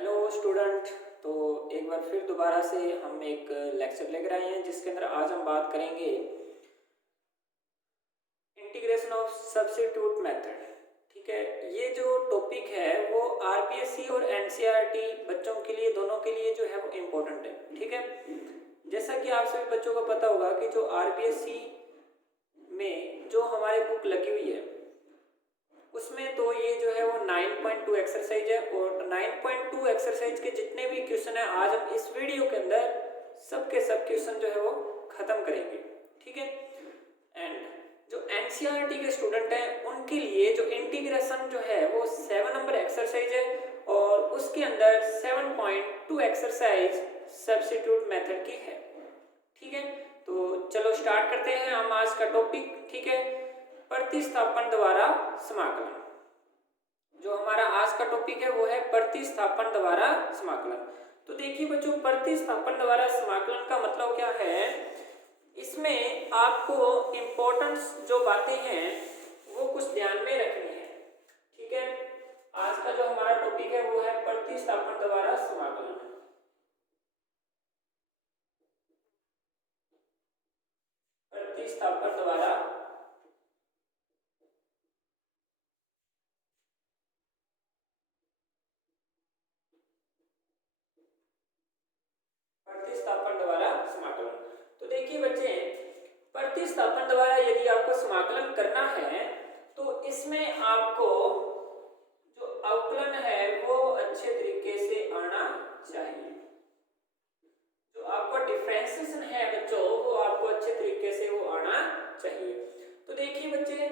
Hello student. तो एक बार फिर दोबारा से हम एक लेक्चर लेकर आए हैं जिसके अंदर आज हम बात करेंगे इंटीग्रेशन ऑफ सब्स्टिट्यूट मेथड। ठीक है, ये जो टॉपिक है वो आरपीएससी और एनसीईआरटी बच्चों के लिए, दोनों के लिए जो है वो इम्पोर्टेंट है। ठीक है, जैसा कि आप सभी बच्चों को पता होगा कि जो आरपीएससी में जो हमारी बुक लगी हुई है उसमें तो ये जो है वो 9.2 एक्सरसाइज है और 9.2 एक्सरसाइज के जितने भी क्वेश्चन है आज हम इस वीडियो के अंदर सबके सब क्वेश्चन जो है वो खत्म करेंगे। ठीक है, एंड जो एनसीईआरटी के स्टूडेंट हैं उनके लिए जो इंटीग्रेशन जो है वो 7 नंबर एक्सरसाइज है और उसके अंदर 7.2 एक्सरसाइज सब्स्टिट्यूट मेथड की है। ठीक है, तो चलो स्टार्ट करते हैं हम आज का टॉपिक। ठीक है, प्रतिस्थापन द्वारा समाकलन। जो हमारा आज का टॉपिक है वो है प्रतिस्थापन द्वारा समाकलन। तो देखिए बच्चों, प्रतिस्थापन द्वारा समाकलन का मतलब क्या है, इसमें आपको इम्पोर्टेंस जो बातें हैं वो कुछ ध्यान में रखनी है। ठीक है, आज का जो हमारा टॉपिक है वो है प्रतिस्थापन द्वारा समाकलन। प्रतिस्थापन द्वारा समाकलन। तो देखिए बच्चे, प्रतिस्थापन द्वारा यदि आपको समाकलन करना है तो इसमें आपको जो अवकलन है वो अच्छे तरीके से आना चाहिए। जो आपका डिफरेंशिएशन है बच्चों वो आपको अच्छे तरीके से वो आना चाहिए। तो देखिए बच्चे,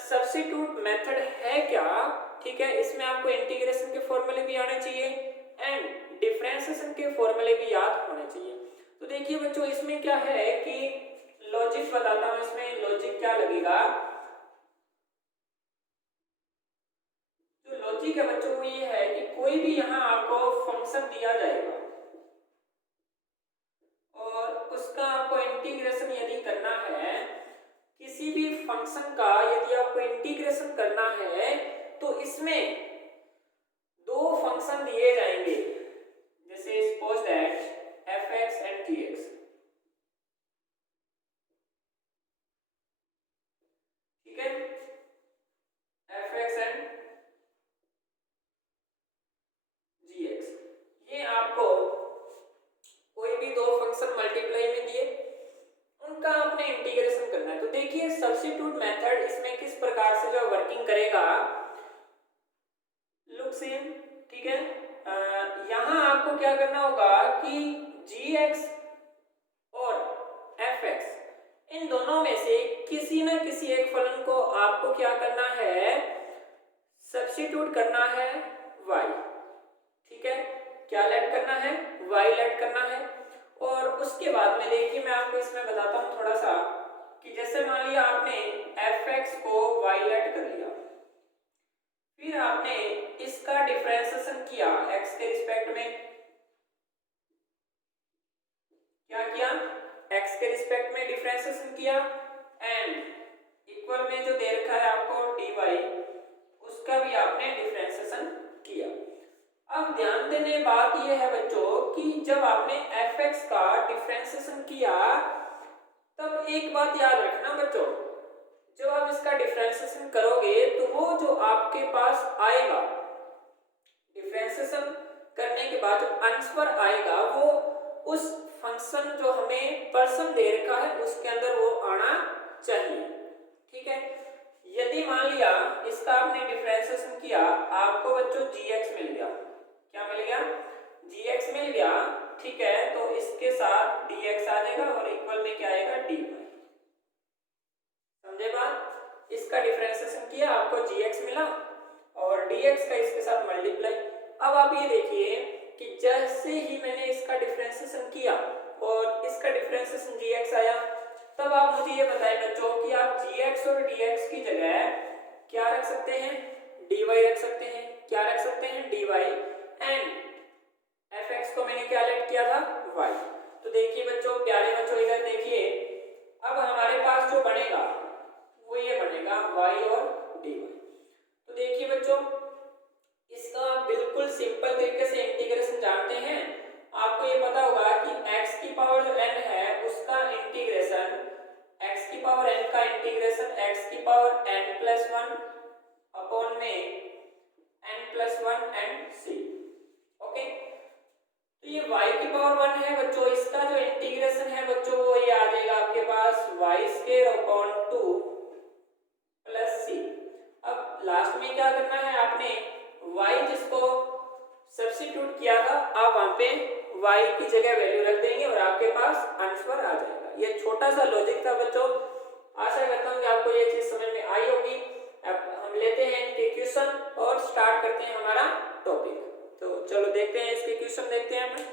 सब्स्टिट्यूट मेथड है क्या। ठीक है, इसमें आपको इंटीग्रेशन के फॉर्मूले भी आने चाहिए एंड डिफरेंशिएशन के फॉर्मूले भी याद होने चाहिए। तो देखिए बच्चों, इसमें क्या है कि लॉजिक बताता हूं, इसमें लॉजिक क्या लगेगा। जो लॉजिक है बच्चों वो ये है कि कोई भी यहां आपको फंक्शन दिया जाएगा और उसका आपको इंटीग्रेशन यदि करना है, किसी भी फंक्शन का यदि आपको इंटीग्रेशन करना है तो इसमें दो फंक्शन दिए जाएंगे, जैसे suppose that fx and gx। ठीक है, fx एंड gx, ये आपको कोई भी दो फंक्शन मल्टीप्लाई में दिए, उनका आपने इंटीग्रेशन करना है। तो देखिए सब्स्टिट्यूट मेथड इसमें किस प्रकार से जो वर्किंग करेगा, लुक सेम। ठीक है, यहां आपको क्या करना होगा कि gx और fx इन दोनों में से किसी न किसी एक फलन को आपको क्या करना है, सब्स्टिट्यूट करना है y। ठीक है, क्या लेट करना है, y लेट करना है। और उसके बाद में देखिए मैं आपको इसमें बताता हूं थोड़ा सा कि जैसे मान लिया आपने fx को y लेट कर लिया, फिर आपने इसका डिफरेंशिएशन किया x के रिस्पेक्ट में। क्या किया, x के रिस्पेक्ट में डिफरेंशिएशन किया एंड इक्वल में जो दे रखा है आपको dy, उसका भी आपने डिफरेंशिएशन किया। अब ध्यान देने बात यह है बच्चों कि जब आपने fx का डिफरेंशिएशन किया तब एक बात याद रखना बच्चों, जब आप इसका डिफरेंशिएशन करोगे तो वो जो आपके पास आएगा डिफरेंशिएशन करने के बाद जो आंसर आएगा वो उस फंक्शन जो हमें पर्सन दे रखा है उसके अंदर वो आना चाहिए। ठीक है, यदि मान लिया इसका आपने डिफरेंशिएशन किया, आपको बच्चों gx मिल गया। क्या मिल गया, gx मिल गया। ठीक है, तो इसके साथ dx आ जाएगा और इक्वल में क्या आएगा, dy। समझे बात, इसका डिफरेंशिएशन किया, आपको gx मिला और dx का इसके साथ मल्टीप्लाई। अब आप ये देखिए कि जैसे ही मैंने इसका डिफरेंशिएशन किया और इसका डिफरेंशिएशन gx आया, तब आप मुझे ये बताएं बच्चों कि आप gx और dx की जगह क्या रख सकते हैं, dy रख सकते हैं। क्या रख सकते हैं, dy एंड fx को मैंने क्या लेट किया था, y। तो देखिए बच्चों, प्यारे बच्चों इधर देखिए, अब हमारे पास जो बनेगा वो ये बनेगा y और dy। तो देखिए बच्चों, इसका बिल्कुल सिंपल तरीके से का इंटीग्रेशन x की पावर n+1 अपॉन में n+1 एंड c। ओके, तो ये y की पावर 1 है बच्चों, इसका जो इंटीग्रेशन है बच्चों वो ये आ जाएगा आपके पास y² अपॉन 2 प्लस c। अब लास्ट में क्या करना है, आपने y जिसको सब्स्टिट्यूट किया था आप वहां पे y की जगह वैल्यू रख देंगे और आपके पास आंसर आ जाएगा। ये छोटा सा लॉजिक था बच्चों, आशा करता हूँ कि आपको ये चीज समझ में आई होगी। अब हम लेते हैं इनके क्वेश्चन और स्टार्ट करते हैं हमारा टॉपिक। तो चलो देखते हैं इसके क्वेश्चन, देखते हैं हम।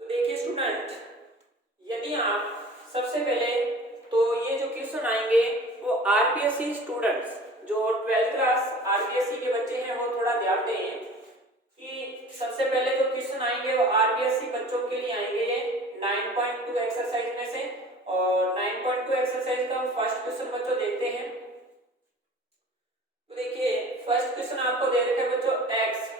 तो देखिए स्टूडेंट, यदि आप सबसे पहले तो ये जो क्वेश्चन आएंगे वो आरपीएससी स्टूडेंट्स जो 12th क्लास आरपीएससी के बच्चे हैं वो थोड़ा ध्यान दें कि सबसे पहले जो क्वेश्चन आएंगे वो आरपीएससी बच्चों के लिए आएंगे ये 9.2 एक्सरसाइज में से। और 9.2 एक्सरसाइज का हम फर्स्ट क्वेश्चन बच्चों देखते हैं। तो देखिए फर्स्ट क्वेश्चन आपको दे रखा है बच्चों x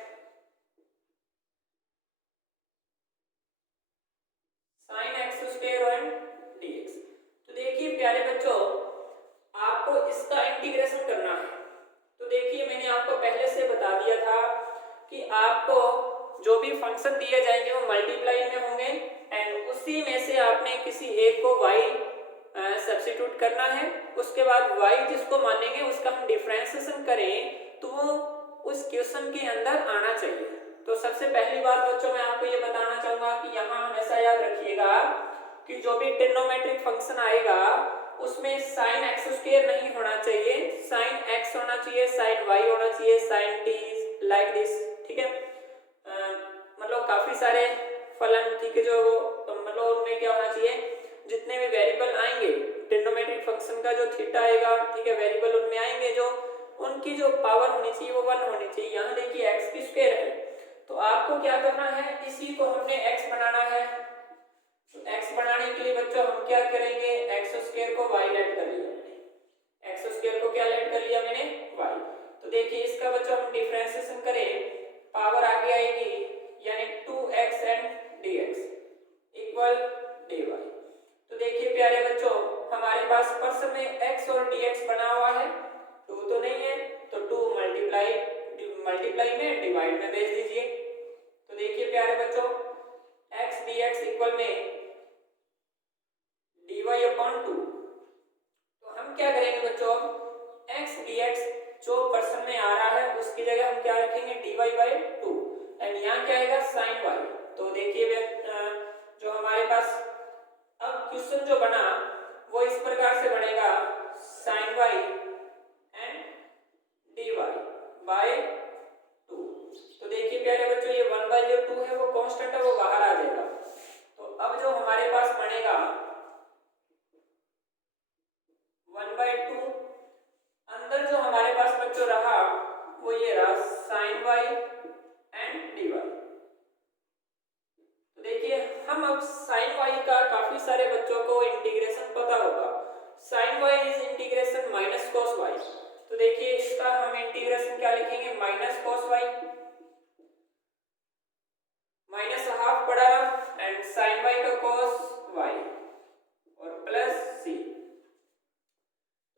sin x² and dx। तो देखिए प्यारे बच्चों, आपको इसका इंटीग्रेशन करना है। तो देखिए मैंने आपको पहले से बता दिया था कि आपको जो भी फंक्शन दिए जाएंगे वो मल्टीप्लाई में होंगे एंड उसी में से आपने किसी एक को y सब्स्टिट्यूट करना है। उसके बाद y जिसको मानेंगे उसका हम डिफरेंशिएशन करें तो वो उस क्वेश्चन के अंदर आना चाहिए। तो सबसे पहली बात बच्चों मैं आपको ये बताना चाहूंगा कि यहाँ हमेशा याद रखिएगा कि जो भी ट्रिग्नोमेट्रिक फंक्शन आएगा उसमें sin x² नहीं होना चाहिए, sin x होना चाहिए, sin y होना चाहिए, sin t लाइक दिस। ठीक है, मतलब काफी सारे फलन, ठीक है, जो मतलब उनमें क्या होना चाहिए, जितने भी वेरिएबल आएंगे ट्रिग्नोमेट्रिक फंक्शन का जो थीटा आएगा, ठीक है, वेरिएबल उनमें आएंगे जो उनकी जो पावर होनी चाहिए वो 1 होनी चाहिए। यहाँ देखिए x² है तो आपको क्या करना है, इसी को हमने x बनाना है। तो x बनाने के लिए बच्चों हम क्या करेंगे, x² को y लेट कर लिया मैंने, x² को क्या लेट कर लिया मैंने, y। तो देखिए इसका बच्चों हम डिफरेंशिएशन करें, पावर आगे आएगी यानी 2x and dx equal dy। तो देखिए प्यारे बच्चों, हमारे पास प्रश्न में x और dx बना हुआ है, 2 तो नहीं है तो 2 मल्टीप्लाई में डिवाइड में भेज दीजिए। तो देखिए प्यारे बच्चों x dx इक्वल में dy अपॉन 2। तो हम क्या करेंगे बच्चों, x dx जो प्रश्न में आ रहा है उसकी जगह हम क्या रखेंगे, dy बाई 2 एंड यहाँ क्या आएगा sin y। तो देखिए जो हमारे पास अब क्वेश्चन जो बना वो इस प्रकार से बनेगा sin y and dy by 2। तो देखिए प्यारे बच्चों ये 1/2 है वो कांस्टेंट है, वो बाहर आ जाएगा। तो अब जो हमारे पास बनेगा 1/2, अंदर जो हमारे पास बच्चों रहा वो ये रहा sin y एंड dy। तो देखिए हम अब sin y का काफी सारे बच्चों को इंटीग्रेशन पता होगा, sin y is integration minus cos y। तो देखिए इसका हम इंटीग्रेशन क्या लिखेंगे, minus cos y minus half पड़ा रहा एंड sin y का cos y और प्लस c।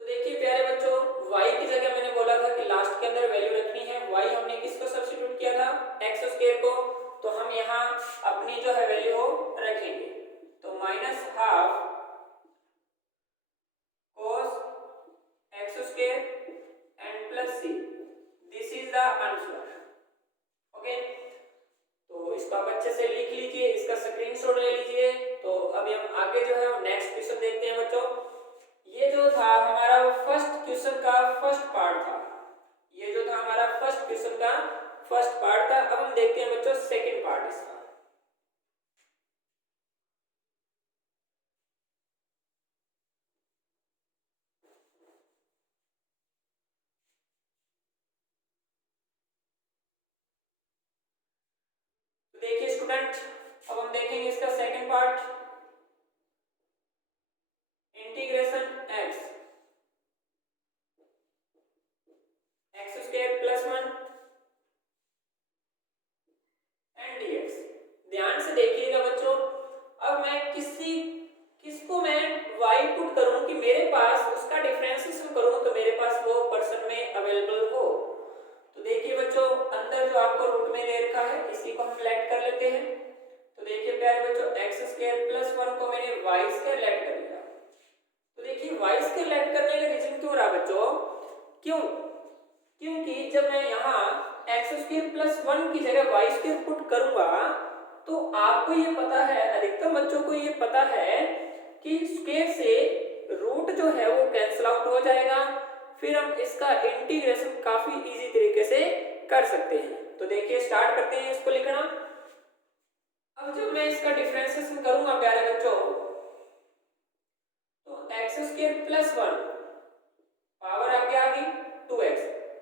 तो देखिए प्यारे बच्चों y की जगह मैंने बोला था कि लास्ट के अंदर वैल्यू रखनी है, y हमने किसको सब्स्टिट्यूट किया था, x² को, तो हम यहाँ अपनी जो है वैल्यू रखेंगे। तो minus half cos x² and plus c, this is the answer. Okay, तो इसको आप अच्छे से लिख लीजिए, इसका स्क्रीनशॉट ले लीजिए। तो अभी हम आगे जो है नेक्स्ट क्वेश्चन देखते हैं बच्चों। ये जो था हमारा फर्स्ट क्वेश्चन का फर्स्ट पार्ट था, ये जो था हमारा फर्स्ट क्वेश्चन का फर्स्ट पार्ट था। अब हम देखते हैं बच्चों सेकंड पार्ट इसका। देखिए स्टूडेंट, अब हम देखेंगे इसका second part, integration x x square plus 1 and dx। ध्यान से देखिएगा बच्चों, अब मैं किसको मैं y पुट करूं कि मेरे पास उसका डिफरेंशिएशन करूं तो मेरे पास वो पर्सन में अवेलेबल हो। तो देखिए बच्चों, अंदर जो आपको रूट में दे रखा है इसी को हम लेट कर लेते हैं। तो देखिए प्यारे बच्चों, एक्स स्क्वायर प्लस 1 को मैंने वाई स्क्वायर लेट कर लिया। तो देखिए वाई स्क्वायर लेट करने का रीजन क्यों रहा बच्चों, क्योंकि जब मैं यहाँ एक्स स्क्वायर प्लस 1 की जगह वाई स्क्वायर पुट करूंगा तो आपको ये पता है, अधिकतर बच्चों को ये पता है कि स्क्वायर से रूट जो है वो कैंसिल आउट हो जाएगा, फिर हम इसका इंटीग्रेशन काफी इजी तरीके से कर सकते हैं। तो देखिए स्टार्ट करते हैं इसको लिखना। अब जब मैं इसका डिफरेंशिएशन करूंगा प्यारे बच्चों, तो एक्स स्क्वायर प्लस 1 पावर आगे आ गई 2x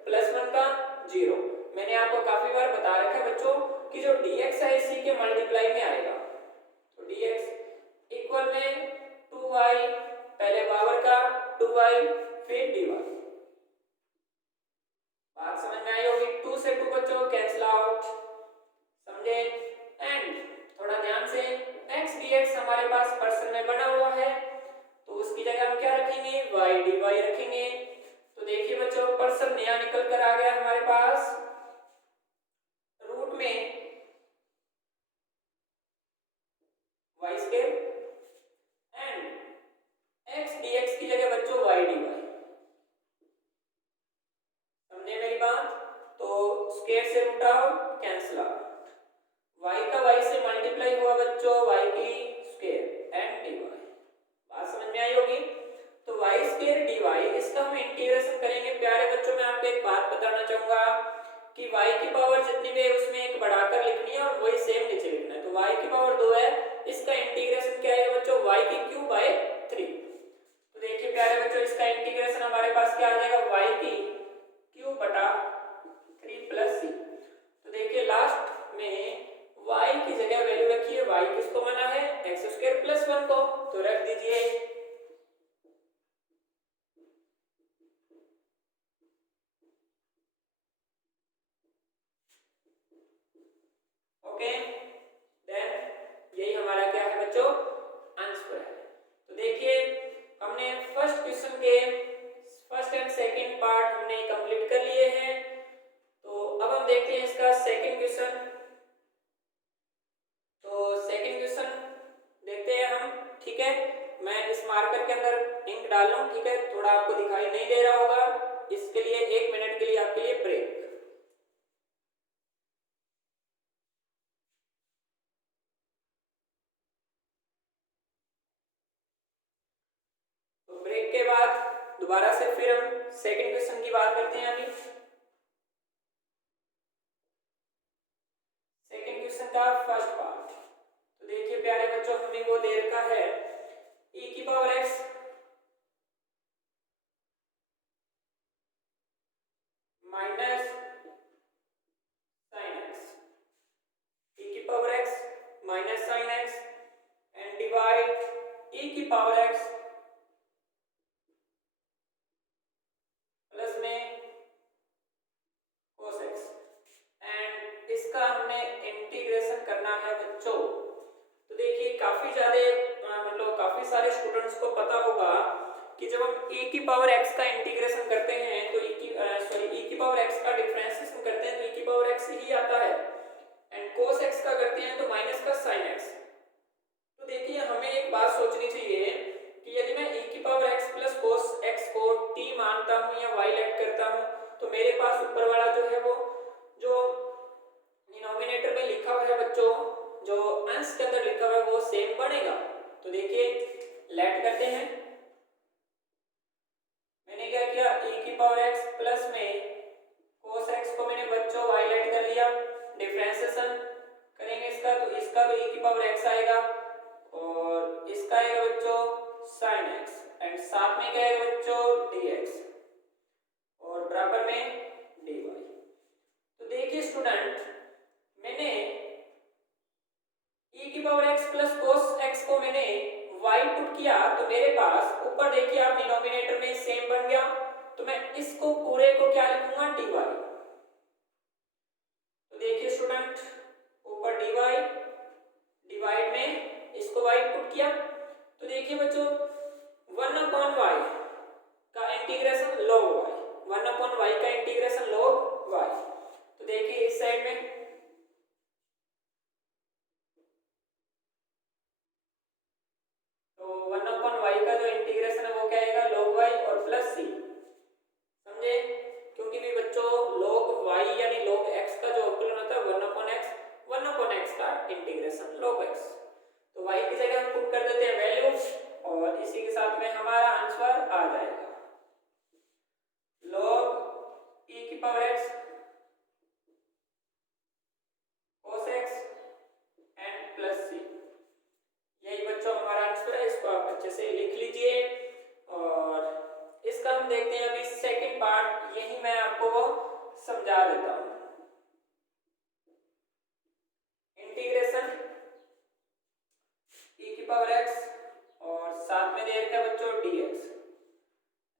प्लस 1 का 0। मैंने आपको काफी बार बता रखा है बच्चों कि जो dx है इसी के मल्टीप्लाई में आएगा। तो dx इक्वल में 2y, पहले पावर का 2y फिर dy। बात समझ में आई होगी। 2 से 2 बच्चों कैंसिल आउट, समझे। एंड थोड़ा ध्यान से, x dx हमारे पास पर्सन में बना हुआ है तो उसकी जगह हम क्या रखेंगे, y dy रखेंगे। तो देखिए बच्चों, पर्सन नया निकल कर आ गया हमारे पास रूट में y square and x dx की जगह बच्चों y dy। समझे मेरी बात। तो स्क्वायर से root out cancel out, y का y से मल्टीप्लाई हुआ बच्चों y की स्क्वायर एंड dy। बात समझ में आई होगी। तो y स्क्वायर dy इसका हम इंटीग्रेशन करेंगे। प्यारे बच्चों, मैं आपको एक बात बताना चाहूंगा कि y की पावर जितनी भी है उसमें एक बढ़ाकर लिखनी है और वही सेम नीचे लिखना है। तो y की पावर 2 है, इसका इंटीग्रेशन क्या है बच्चों, y की क्यूब बाय 3। तो देखिए प्यारे बच्चों, इसका इंटीग्रेशन हमारे पास क्या आ जाएगा, y की क्यूब बटा 3 प्लस c। तो देखिए लास्ट में y की जगह वैल्यू रखिए, y किसको बना है, एक्स स्क्वायर प्लस 1 को, तो रख दीजिए। ओके, देन यही हमारा क्या है बच्चों, आंसर है। तो देखिए हमने फर्स्ट क्वेश्चन के फर्स्ट एंड सेकंड पार्ट हमने कंप्लीट कर लिए हैं। तो अब हम देखते हैं इसका सेकंड क्वेश्चन। तो सेकंड क्वेश्चन देखते हैं हम, ठीक है। मैं इस मार्कर के अंदर इंक डाल लूं, ठीक है, थोड़ा आपको दिखाई नहीं दे रहा होगा, इसके लिए 1 मिनट के लिए आपके लिए ब्रेक। तो ब्रेक के बाद दोबारा से फिर हम सेकंड क्वेश्चन की बात करते हैं। अभी सेकंड क्वेश्चन का फर्स्ट पार्ट। तो देखिए प्यारे बच्चों, हमें वो दे रखा है e की power x minus sine x, e की power x minus sine x and divide e की पावर x प्लस में cos x एंड इसका हमने इंटीग्रेशन करना है बच्चों। तो देखिए काफी काफी सारे स्टूडेंट्स को पता होगा कि जब हम e की पावर x का इंटीग्रेशन करते हैं तो e की पावर x का डिफरेंशिएशन करते हैं तो e की पावर x ही आता है एंड cos x का करते हैं तो माइनस का sin x। तो देखिए हमें एक बात सोचनी चाहिए कि यदि मैं e की power x plus cos x को t मानता हूं या y लेट करता हूं तो मेरे पास ऊपर वाला जो है वो जो डिनोमिनेटर में लिखा हुआ है बच्चों, जो अंश के अंदर लिखा हुआ है वो सेम बनेगा। तो देखिए लेट करते हैं। मैंने क्या किया, e की पावर x प्लस में cos x को मैंने बच्चों y लेट कर लिया। डिफरेंशिएशन करेंगे इसका तो इसका तो e की पावर x आएगा और इसका आएगा बच्चों sin x एंड साथ में क्या आएगा बच्चों dx और बराबर में dy। तो देखिए स्टूडेंट, मैंने e की power x plus cos x को मैंने y पुट किया तो मेरे पास ऊपर देखिए आप डिनोमिनेटर में सेम बन गया। तो मैं इसको पूरे को क्या लिखूंगा, dy। तो देखिए स्टूडेंट, ऊपर dy, डिवाइड में इसको y पुट किया, तो देखिए बच्चों 1/y का इंटीग्रेशन log y, 1/y का इंटीग्रेशन log y। तो देखिए इस साइड में तो 1/y का जो इंटीग्रेशन है वो क्या आएगा, log y और प्लस c। समझे? क्योंकि भी बच्चों log y यानी log x का जो अवकलन होता है 1/x, 1/x का इंटीग्रेशन log x। तो y की जगह हम पुट कर देते हैं वैल्यू, और इसी के साथ में हमारा आंसर आ जाएगा log e की power x cos x and plus c। यही बच्चों हमारा आंसर है, इसको आप अच्छे से लिख लीजिए। और इसका हम देखते हैं अभी सेकंड पार्ट, यही मैं आपको समझा देता हूं। इंटीग्रेशन e की पावर x और साथ में दे रखा है बच्चों dx,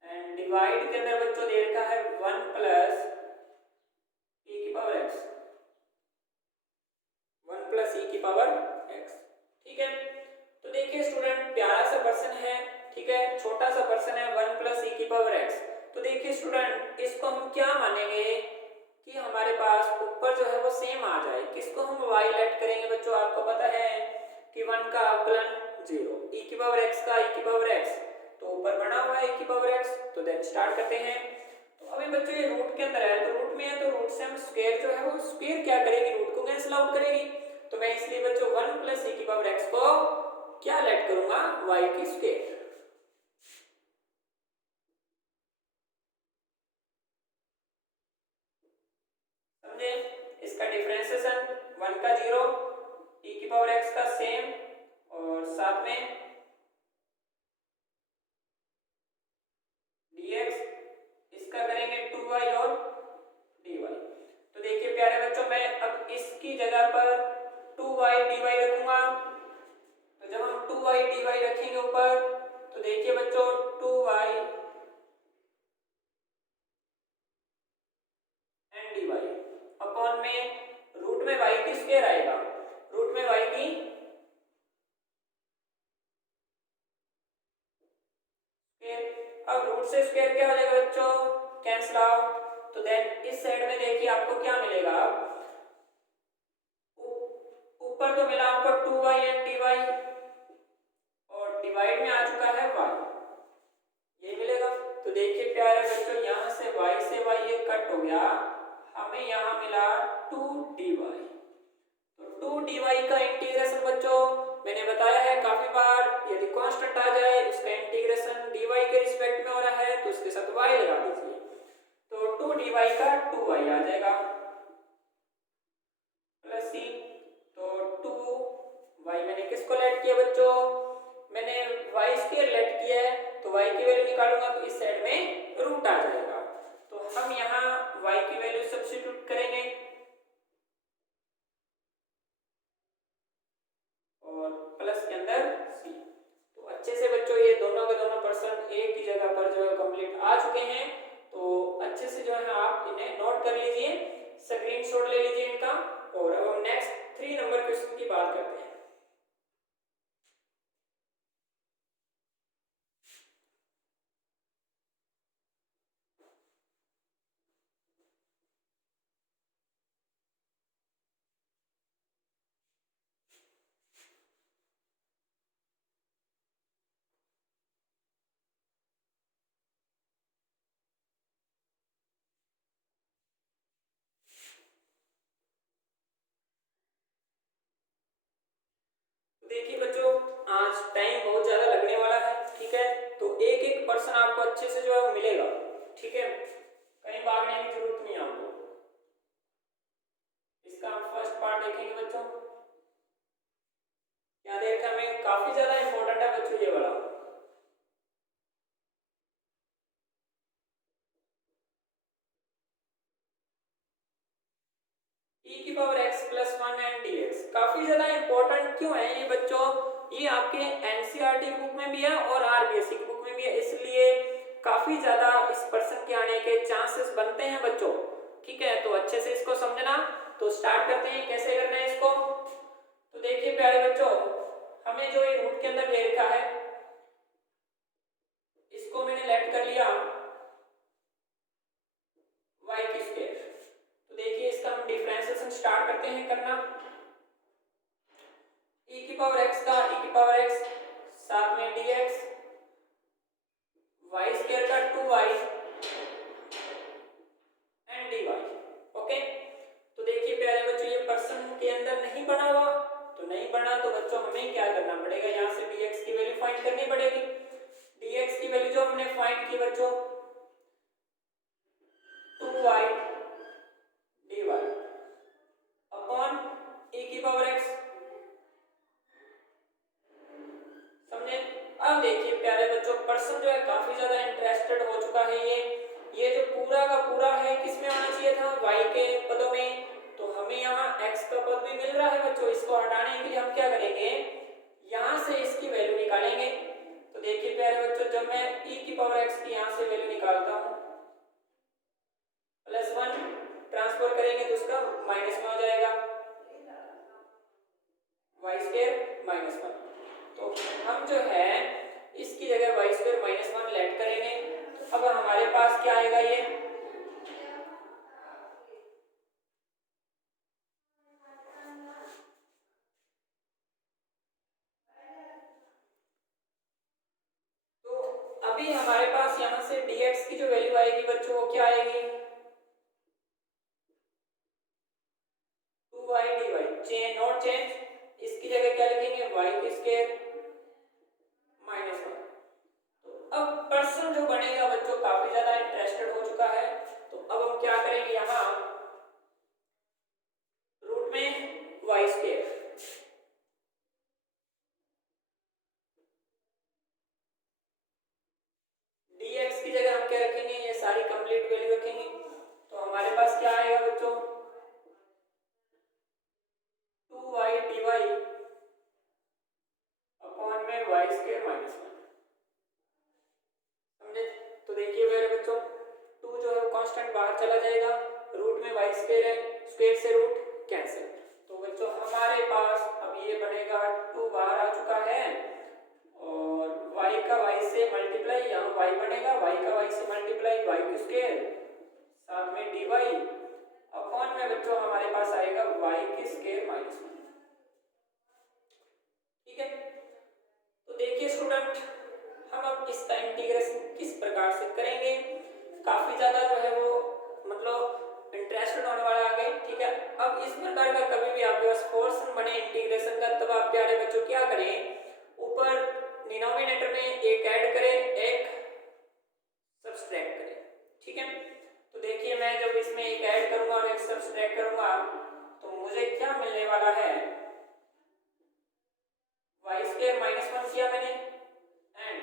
एंड डिवाइड के अंदर बच्चों दे रखा है 1 प्लस e की पावर x, 1 प्लस e की पावर x। ठीक है, तो देखिए स्टूडेंट प्यारा सा पर्सन है, ठीक है, छोटा सा पर्सन है 1 प्लस e की पावर x। तो देखिए स्टूडेंट इसको हम क्या मानेंगे कि हमारे पास ऊपर जो है वो सेम आ जाए। किसको हम y लेट करेंगे बच्चों, आपको पता है कि 1 का अवकलन 0, e की पावर x का e की पावर x, तो ऊपर बना हुआ है e की पावर x। तो देन स्टार्ट करते हैं। तो अभी बच्चों ये रूट के अंदर है, तो रूट में है तो रूट से हम स्क्वायर जो है वो स्क्वायर क्या करेगी, रूट को कैंसिल आउट करेगी। तो मैं इसलिए बच्चों 1 प्लस e की पावर x को क्या लेट करूंगा, y की स्क्वायर। समझे? इसका डिफरेंशिएशन 1 का 0, e की पावर x का सेम, और साथ में dx, इसका करेंगे 2y और dy। तो देखिए प्यारे बच्चों, मैं अब इसकी जगह पर 2y dy रखूंगा। तो जब हम 2y dy रखेंगे ऊपर, तो देखिए बच्चों 2y एंड dy अपॉन में रूट में y की स्क्वायर आएगा, रूट में y की स्क्वायर। अब रूट से स्क्वायर क्या हो जाएगा बच्चों, कैंसिल आउट। तो देन इस साइड में देखिए आपको क्या मिलेगा, ऊपर तो मिला आपको 2y एंड dy, और डिवाइड में आ चुका है y, ये मिलेगा। तो देखिए प्यारे बच्चों, यहाँ से y ये कट हो गया, हमें यहाँ मिला 2dy। तो 2dy का इंटीग्रेशन बच्चों मैंने बताया है काफी बार, यदि कांस्टेंट आ जाए उसका इंटीग्रेशन dy के रिस्पेक्ट में हो रहा है तो उसके साथ y लगा दीजिए। तो 2dy का 2y आ जाएगा प्लस c। तो 2y मैंने किसको लेट किया बच्चों, मैंने y स्क्वायर लेट किया है, तो y की वैल्यू निकालूंगा तो इस साइड में रूट आ जाएगा। तो हम यहाँ y की वैल्यू सब्स्टिट्यूट करेंगे, और प्लस के अंदर c। तो अच्छे से बच्चों ये दोनों के दोनों पर्सन एक ही जगह पर जो है कंप्लीट आ चुके हैं। तो अच्छे से जो है आप इन्हें नोट कर लीजिए, स्क्रीनशॉट ले लीजिए इनका। और अब हम नेक्स्ट 3 नंबर क्वेश्चन की बात करते हैं। देखिए बच्चों, आज टाइम बहुत ज्यादा लगने वाला है, ठीक है, तो एक एक पर्सन आपको अच्छे से जो है वो मिलेगा, ठीक है, कहीं भागने की जरूरत नहीं है आपको। इसका हम फर्स्ट पार्ट देखेंगे बच्चों, क्या दे रखा है हमें, काफी ज्यादा इंपॉर्टेंट है बच्चों ये वाला। e की power x plus 1 and dx काफी ज्यादा इंपॉर्टेंट क्यों है ये बच्चों, ये आपके एनसीईआरटी की बुक में भी है और आरबीएसई की बुक में भी है, इसलिए काफी ज्यादा इस पर्सन के आने के चांसेस बनते हैं बच्चों, ठीक है। तो अच्छे से इसको समझना। तो स्टार्ट करते हैं कैसे करना है इसको। तो देखिए प्यारे बच्चों, हमें जो ये रूट के अंदर दे रखा है इसको मैंने लेट कर लिया y की स्क्वायर। तो देखिए इसका हम डिफरेंशिएशन स्टार्ट करते हैं करना। e की पावर x का e की पावर x, साथ में dx, y स्क्वायर का 2y एंड dy। ओके, तो देखिए प्यारे बच्चों ये पर्सन के अंदर नहीं बना हुआ, तो नहीं बना तो बच्चों हमें क्या करना पड़ेगा, यहाँ से dx की वैल्यू फाइंड करनी पड़ेगी। dx की वैल्यू जो हमने फाइंड की बच्चों 2y dy अपॉन e की पावर x, समझे। अब देखिए प्यारे बच्चों पर्सन जो है काफी ज्यादा इंटरेस्टेड हो चुका है। ये जो पूरा का पूरा है किसमें आना चाहिए था, y के पदों में। तो हमें यहाँ x का पद भी मिल रहा है बच्चों, इसको हटाने के लिए हम क्या करेंगे, यहाँ से इसकी वैल्यू निकालेंगे। तो देखिए प्यारे बच्चों जब मैं e की पावर x की यहाँ से वैल्यू निकालता हूँ +1 ट्रांसफर करेंगे तो उसका माइनस में हो जाएगा y स्क्वायर -1। तो हम जो है इसकी जगह y स्क्वायर -1 लेट करेंगे। तो अब हमारे पास क्या आएगा, ये तो अभी हमारे पास यहाँ से dx की जो वैल्यू आएगी बच्चों वो क्या आएगी, 2y dy, change not change, इसकी जगह क्या लिखेंगे y की स्क्वायर -1। अब पर्सन जो बनेगा बच्चों काफी ज्यादा इंटरेस्टेड हो चुका है। तो अब हम क्या करेंगे, यहाँ रूट में y स्क्वायर, dx की जगह हम क्या रखेंगे, ये सारी कंप्लीट वैल्यू रखेंगे। तो हमारे पास क्या आएगा बच्चों 2y dy अपॉन में y स्क्वायर -1, समझे। तो देखिए मेरे बच्चों 2 जो है कांस्टेंट बाहर चला जाएगा, रूट में y स्क्वायर है, स्क्वायर से रूट कैंसिल। तो बच्चों हमारे पास अब ये बनेगा 2 बाहर आ चुका है और y का y से मल्टीप्लाई, यहाँ y बनेगा y का y से मल्टीप्लाई y की स्क्वायर साथ में dy अपॉन में बच्चों हमारे पास आएगा y की स्क्वायर -1, ठीक है। तो देखिए स्टूडेंट हम अब इसका इंटीग्रेशन किस प्रकार से करेंगे, काफी ज्यादा जो है वो मतलब इंटरेस्टेड होने वाला आगे, ठीक है। अब इस प्रकार का कभी भी आपके पास पोर्शन बने इंटीग्रेशन का, तब आप प्यारे बच्चों क्या करें, ऊपर डिनोमिनेटर में एक ऐड करें एक सब्सट्रैक्ट करें, ठीक है। तो देखिए मैं जब इसमें एक ऐड करूंगा और एक सब्सट्रैक्ट करूंगा तो मुझे क्या मिलने वाला है, y स्क्वायर -1 किया मैंने एंड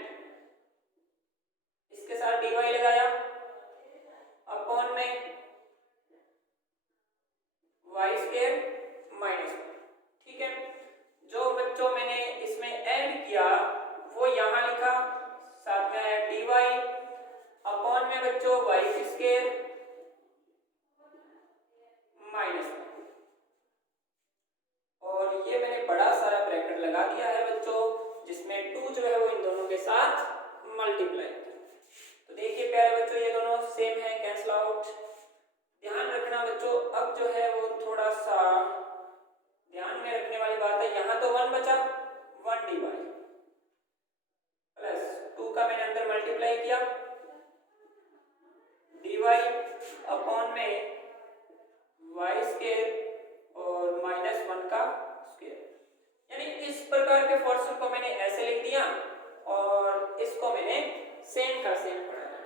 इसके साथ dy लगाया अपॉन में y स्क्वायर -1, ठीक है। जो बच्चों मैंने इसमें ऐड किया वो यहाँ लिखा, साथ में आया dy अपॉन में बच्चों y स्क्वायर -1, और ये मैंने बड़ा सारा ब्रैकेट लगा दिया है बच्चों जिसमें 2 जो है वो इन दोनों के साथ मल्टीप्लाई। तो देखिए प्यारे बच्चों ये दोनों सेम है, कैंसिल आउट। ध्यान रखना बच्चों अब जो है वो थोड़ा सा ध्यान में रखने वाली बात है, यहाँ तो 1 बचा, 1 dy प्लस 2 का मैंने अंदर मल्टीप्लाई किया dy अपॉन में y स्क्वायर और -1 का स्क्वायर, यानी इस प्रकार के फॉर्मूले को मैंने ऐसे लिख दिया और इसको मैंने सेम का सेम पढ़ाया।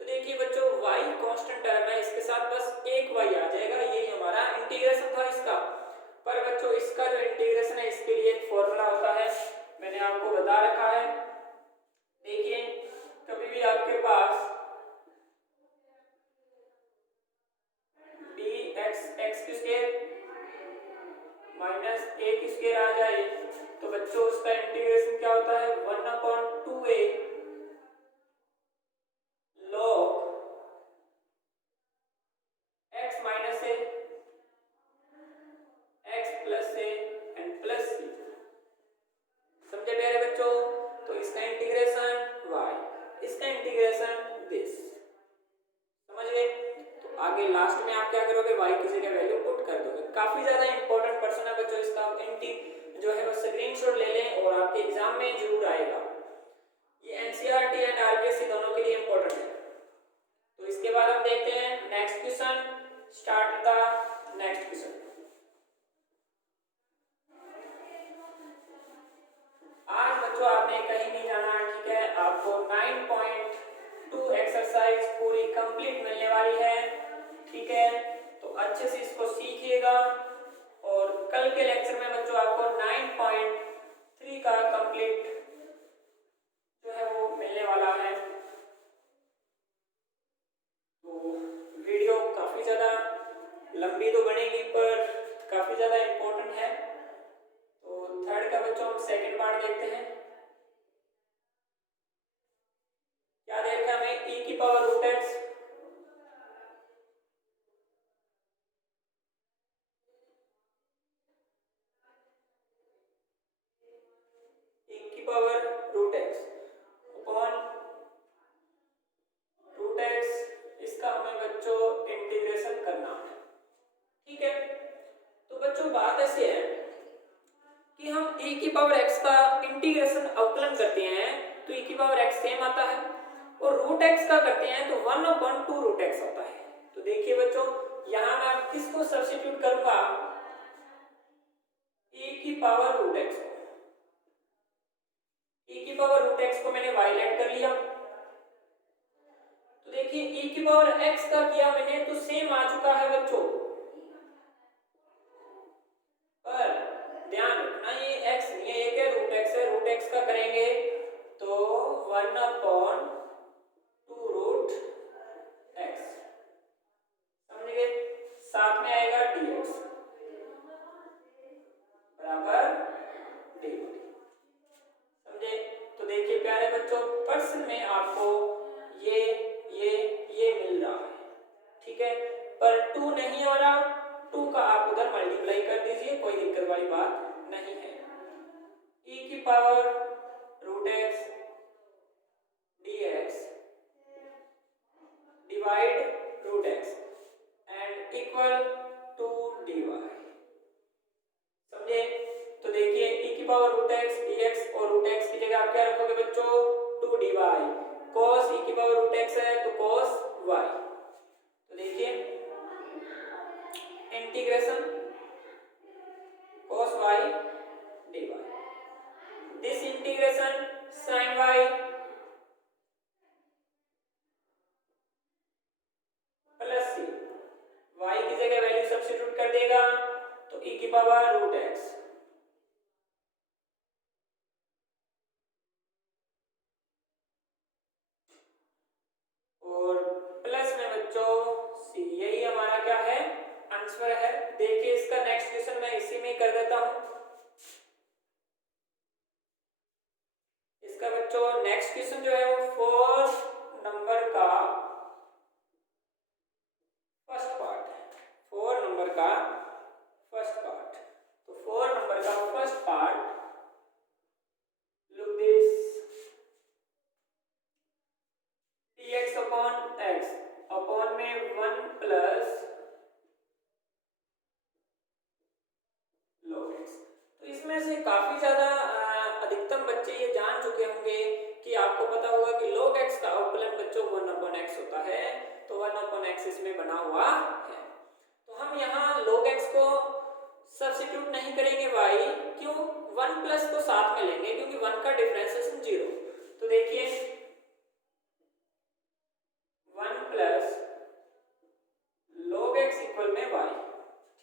तो देखिए बच्चों y कांस्टेंट टर्म है, इसके साथ बस एक y आ जाएगा, यही हमारा इंटीग्रेशन था इसका। पर बच्चों इसका जो इंटीग्रेशन है इसके लिए एक फॉर्मूला होता है, मैंने आपको बता रखा है। देखिए कभी भी आपके पास dx की स्क्वायर माइनस a की स्क्वायर आ जाए तो बच्चों उसका इंटीग्रेशन क्या होता है, 1/2a आगे लास्ट में आप क्या करोगे, y की जगह वैल्यू पुट कर दोगे। काफी ज्यादा इंपॉर्टेंट क्वेश्चन है बच्चों, इसका जो है वो स्क्रीनशॉट ले लें और आपके एग्जाम में जरूर आएगा। ये एनसीईआरटी एंड आरबीएसई दोनों के लिए इंपॉर्टेंट है। तो इसके बाद हम देखते हैं next question, start the next question. आज बच्चों आपने कहीं नहीं जाना, ठीक है, आपको 9.2 एक्सरसाइज पूरी कंप्लीट मिलने वाली है, ठीक है, तो अच्छे से इसको सीखिएगा और कल के लेक्चर में बच्चों आपको 9.3 का कंप्लीट जो है वो मिलने वाला है। तो वीडियो काफी ज्यादा लंबी तो बनेगी पर काफी ज्यादा इंपॉर्टेंट है। तो थर्ड का बच्चों हम सेकंड पार्ट देखते हैं। क्या दे रखा है हमें, e की पावर रूट एक्स, e की power root X upon root X, इसका हमें बच्चों इंटीग्रेशन करना है, ठीक है। तो बच्चों बात ऐसी है कि हम e की पावर x का इंटीग्रेशन अवकलन करते हैं तो e की पावर x सेम आता है, और रूट x का करते हैं तो 1/2 रूट x होता है। तो देखिए बच्चों यहां मैं किसको सब्स्टिट्यूट करूंगा, e की पावर रूट x को, e की पावर रूट x को मैंने y लेट कर लिया। तो देखिए e की पावर x का किया मैंने तो सेम आ चुका है बच्चों, पर ध्यान रखना ये x नहीं है, ये क्या रूट x है, रूट x का करेंगे तो 1/2 रूट x, समझ गए, साथ में आएगा dx बराबर dy, समझे। तो देखिए प्यारे बच्चों प्रश्न में आपको ये मिल रहा है, ठीक है, पर 2 नहीं आ रहा, 2 का आप उधर मल्टीप्लाई कर दीजिए, कोई दिक्कत वाली बात नहीं है। e की power root X dx divide root X and equal to dy, समझे। तो देखिए e की पावर रूट एक्स dx और रूट एक्स की जगह आप क्या रखोगे बच्चों, 2 dy, cos e की पावर रूट एक्स है तो cos y। तो देखिए integration cos y dy, this integration sin y plus c, y की जगह वैल्यू सब्स्टिट्यूट कर देगा तो e की पावर रूट एक्स, और प्लस में बच्चों c, यही हमारा क्या है आंसर है। देखिए इसका नेक्स्ट क्वेश्चन मैं इसी में ही कर देता हूं। इसका बच्चों नेक्स्ट क्वेश्चन जो है वो 4 नंबर का फर्स्ट पार्ट है, 4 नंबर का फर्स्ट पार्ट। तो 4 नंबर का first part, look this, dx upon x upon में 1 प्लस log x। तो इसमें से काफी ज्यादा अधिकतम बच्चे ये जान चुके होंगे कि आपको पता होगा कि log x का अवकलन बच्चों 1/x होता है, तो 1/x इसमें बना हुआ है। तो हम यहाँ log x को सब्स्टिट्यूट नहीं करेंगे y, क्यों, 1 प्लस तो साथ में लेंगे क्योंकि 1 का डिफरेंशिएशन 0। तो देखिए 1 प्लस log x इक्वल में y,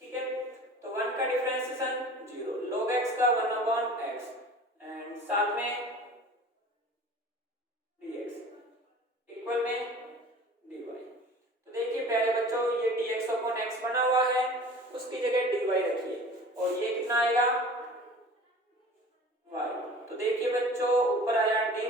ठीक है, तो 1 का डिफरेंशिएशन 0, log x का 1/x एंड साथ में dx इक्वल में dy। तो देखिए प्यारे बच्चों ये dx अपॉन x बना हुआ है, उसकी जगह dy रखिए और ये कितना आएगा y। तो देखिए बच्चों ऊपर आया dy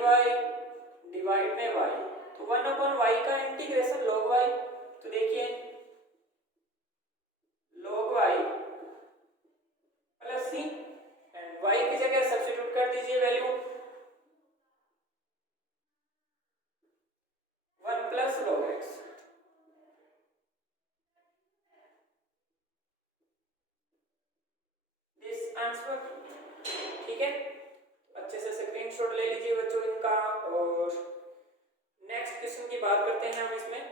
आंसर। ठीक है, अच्छे से स्क्रीनशॉट ले लीजिए बच्चों इनका। और नेक्स्ट क्वेश्चन की बात करते हैं हम इसमें।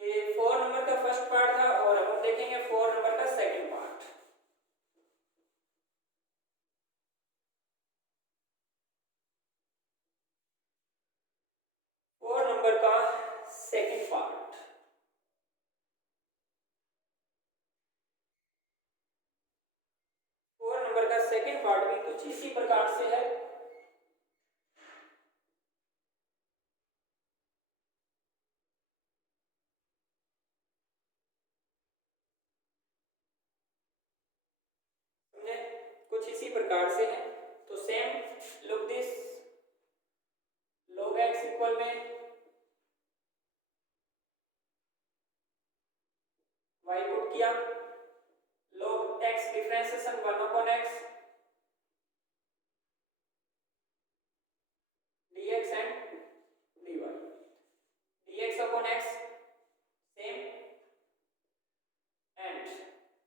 ये 4 नंबर का फर्स्ट पार्ट था और अब हम देखेंगे 4 नंबर का सेकंड पार्ट। फोर नंबर का सेकंड पार्ट। फोर नंबर का सेकंड पार्ट भी कुछ इसी प्रकार से है। कुछ इसी प्रकार से है। तो same look this, log x equal में y पुट किया, log x differentiation 1 upon x dx and dy, dx upon x same and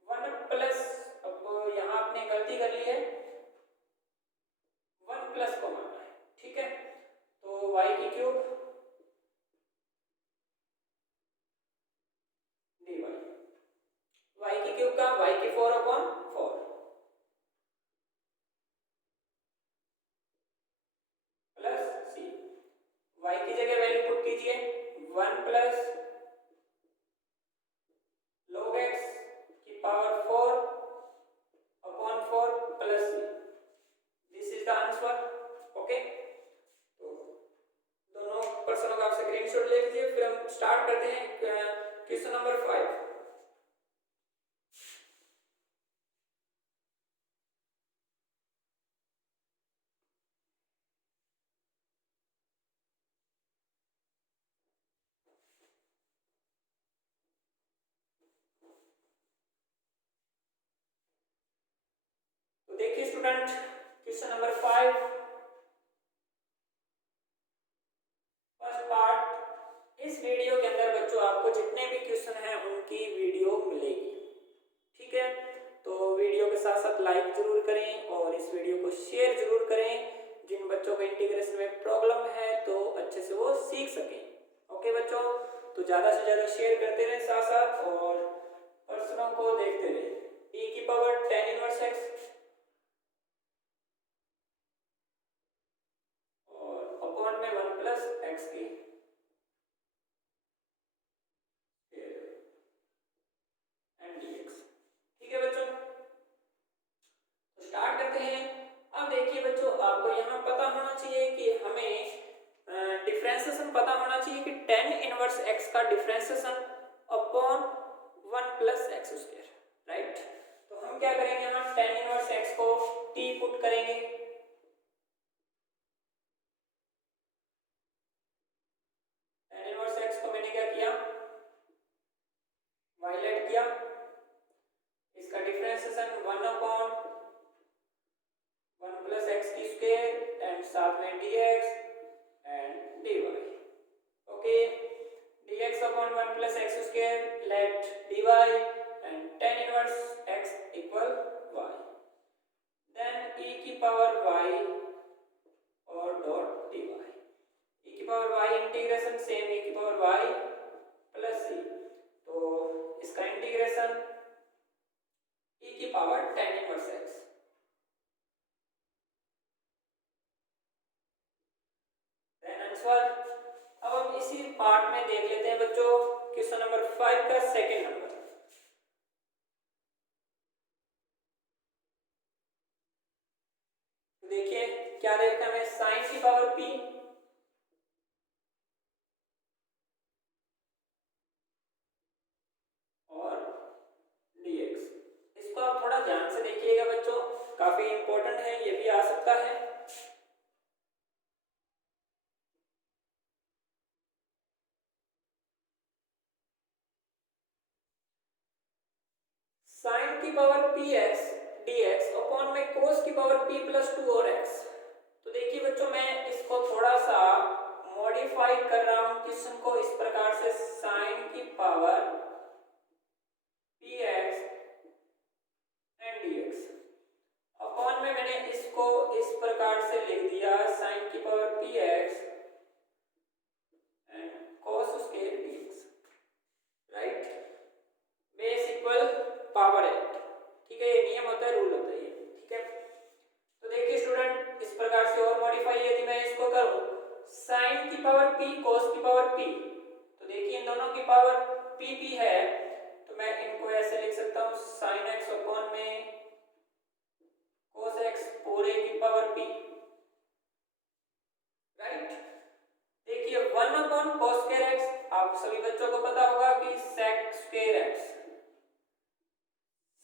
1 plus, अब यहाँ आपने गलती कर ली है, 1 प्लस को मानना है। ठीक है, तो y की क्यूब dy, y की क्यूब का y की 4 अपॉन 4 प्लस c, y की जगह वैल्यू पुट कीजिए 1 प्लस log x की power 4 upon 4 plus c, this is the answer. Okay, तो दोनों प्रश्नों का आप स्क्रीनशॉट ले लीजिए, फिर हम स्टार्ट करते हैं क्वेश्चन नंबर 5। तो देखिए student, question number 5 first part. इस वीडियो के अंदर बच्चों आपको जितने भी क्वेश्चन हैं उनकी वीडियो मिलेगी। ठीक है, तो वीडियो के साथ साथ लाइक जरूर करें और इस वीडियो को शेयर जरूर करें। जिन बच्चों को इंटीग्रेशन में प्रॉब्लम है तो अच्छे से वो सीख सकें। ओके बच्चों, तो ज़्यादा से ज़्यादा शेयर करते रहें साथ साथ और प्रश्नों को देखते रहें। e की पावर 10 इनवर्स x और अपॉन में 1 प्लस x की एंड dx। ठीक है बच्चों, तो स्टार्ट करते हैं। अब देखिए बच्चों, आपको यहाँ पता होना चाहिए कि हमें डिफरेंशिएशन पता होना चाहिए कि 10 इनवर्स x का differentiation upon 1 plus X square, right. तो हम क्या करेंगे, यहाँ 10 इनवर्स x को t पुट करेंगे, 10 इनवर्स x को मैंने क्या किया, वायलेट किया, इसका डिफरेंशिएशन 1 अपॉन 1 प्लस एक्स की स्क्वायर एंड साथ में dx and dy। Okay, dx upon 1 plus X square let dy and 10 inverse x equal y, then e की पावर y और डॉट dy, e की power y integration same e की power y plus c, तो इसका integration e की power 10 inverse x, then answer. अब हम इसी पार्ट में देख लेते हैं बच्चों क्वेश्चन नंबर 5 का सेकंड नंबर। तो देखिए क्या देखते हैं, हमें साइन की पावर p और dx, इसको आप थोड़ा ध्यान से देखिएगा बच्चों, काफी इंपॉर्टेंट है, ये भी आ सकता है। साइन की पावर px dx अपॉन में कोस की पावर p प्लस 2 और x। तो देखिए बच्चों, मैं इसको थोड़ा सा मॉडिफाई कर रहा हूं क्वेश्चन को इस प्रकार से, साइन की power px square dx, right. Base equal power at, ठीक है, ये नियम होता है, रूल होता है ये, ठीक है। तो देखिए स्टूडेंट, इस प्रकार से और मॉडिफाई यदि मैं इसको करूं sin की पावर p cos की पावर p, तो देखिए इन दोनों की पावर p p है, तो मैं इनको ऐसे लिख सकता हूं sin x अपॉन में cos x पूरे की पावर p, राइट। देखिए 1 अपॉन cos स्क्वायर x, आप सभी बच्चों को पता होगा कि sec स्क्वायर x,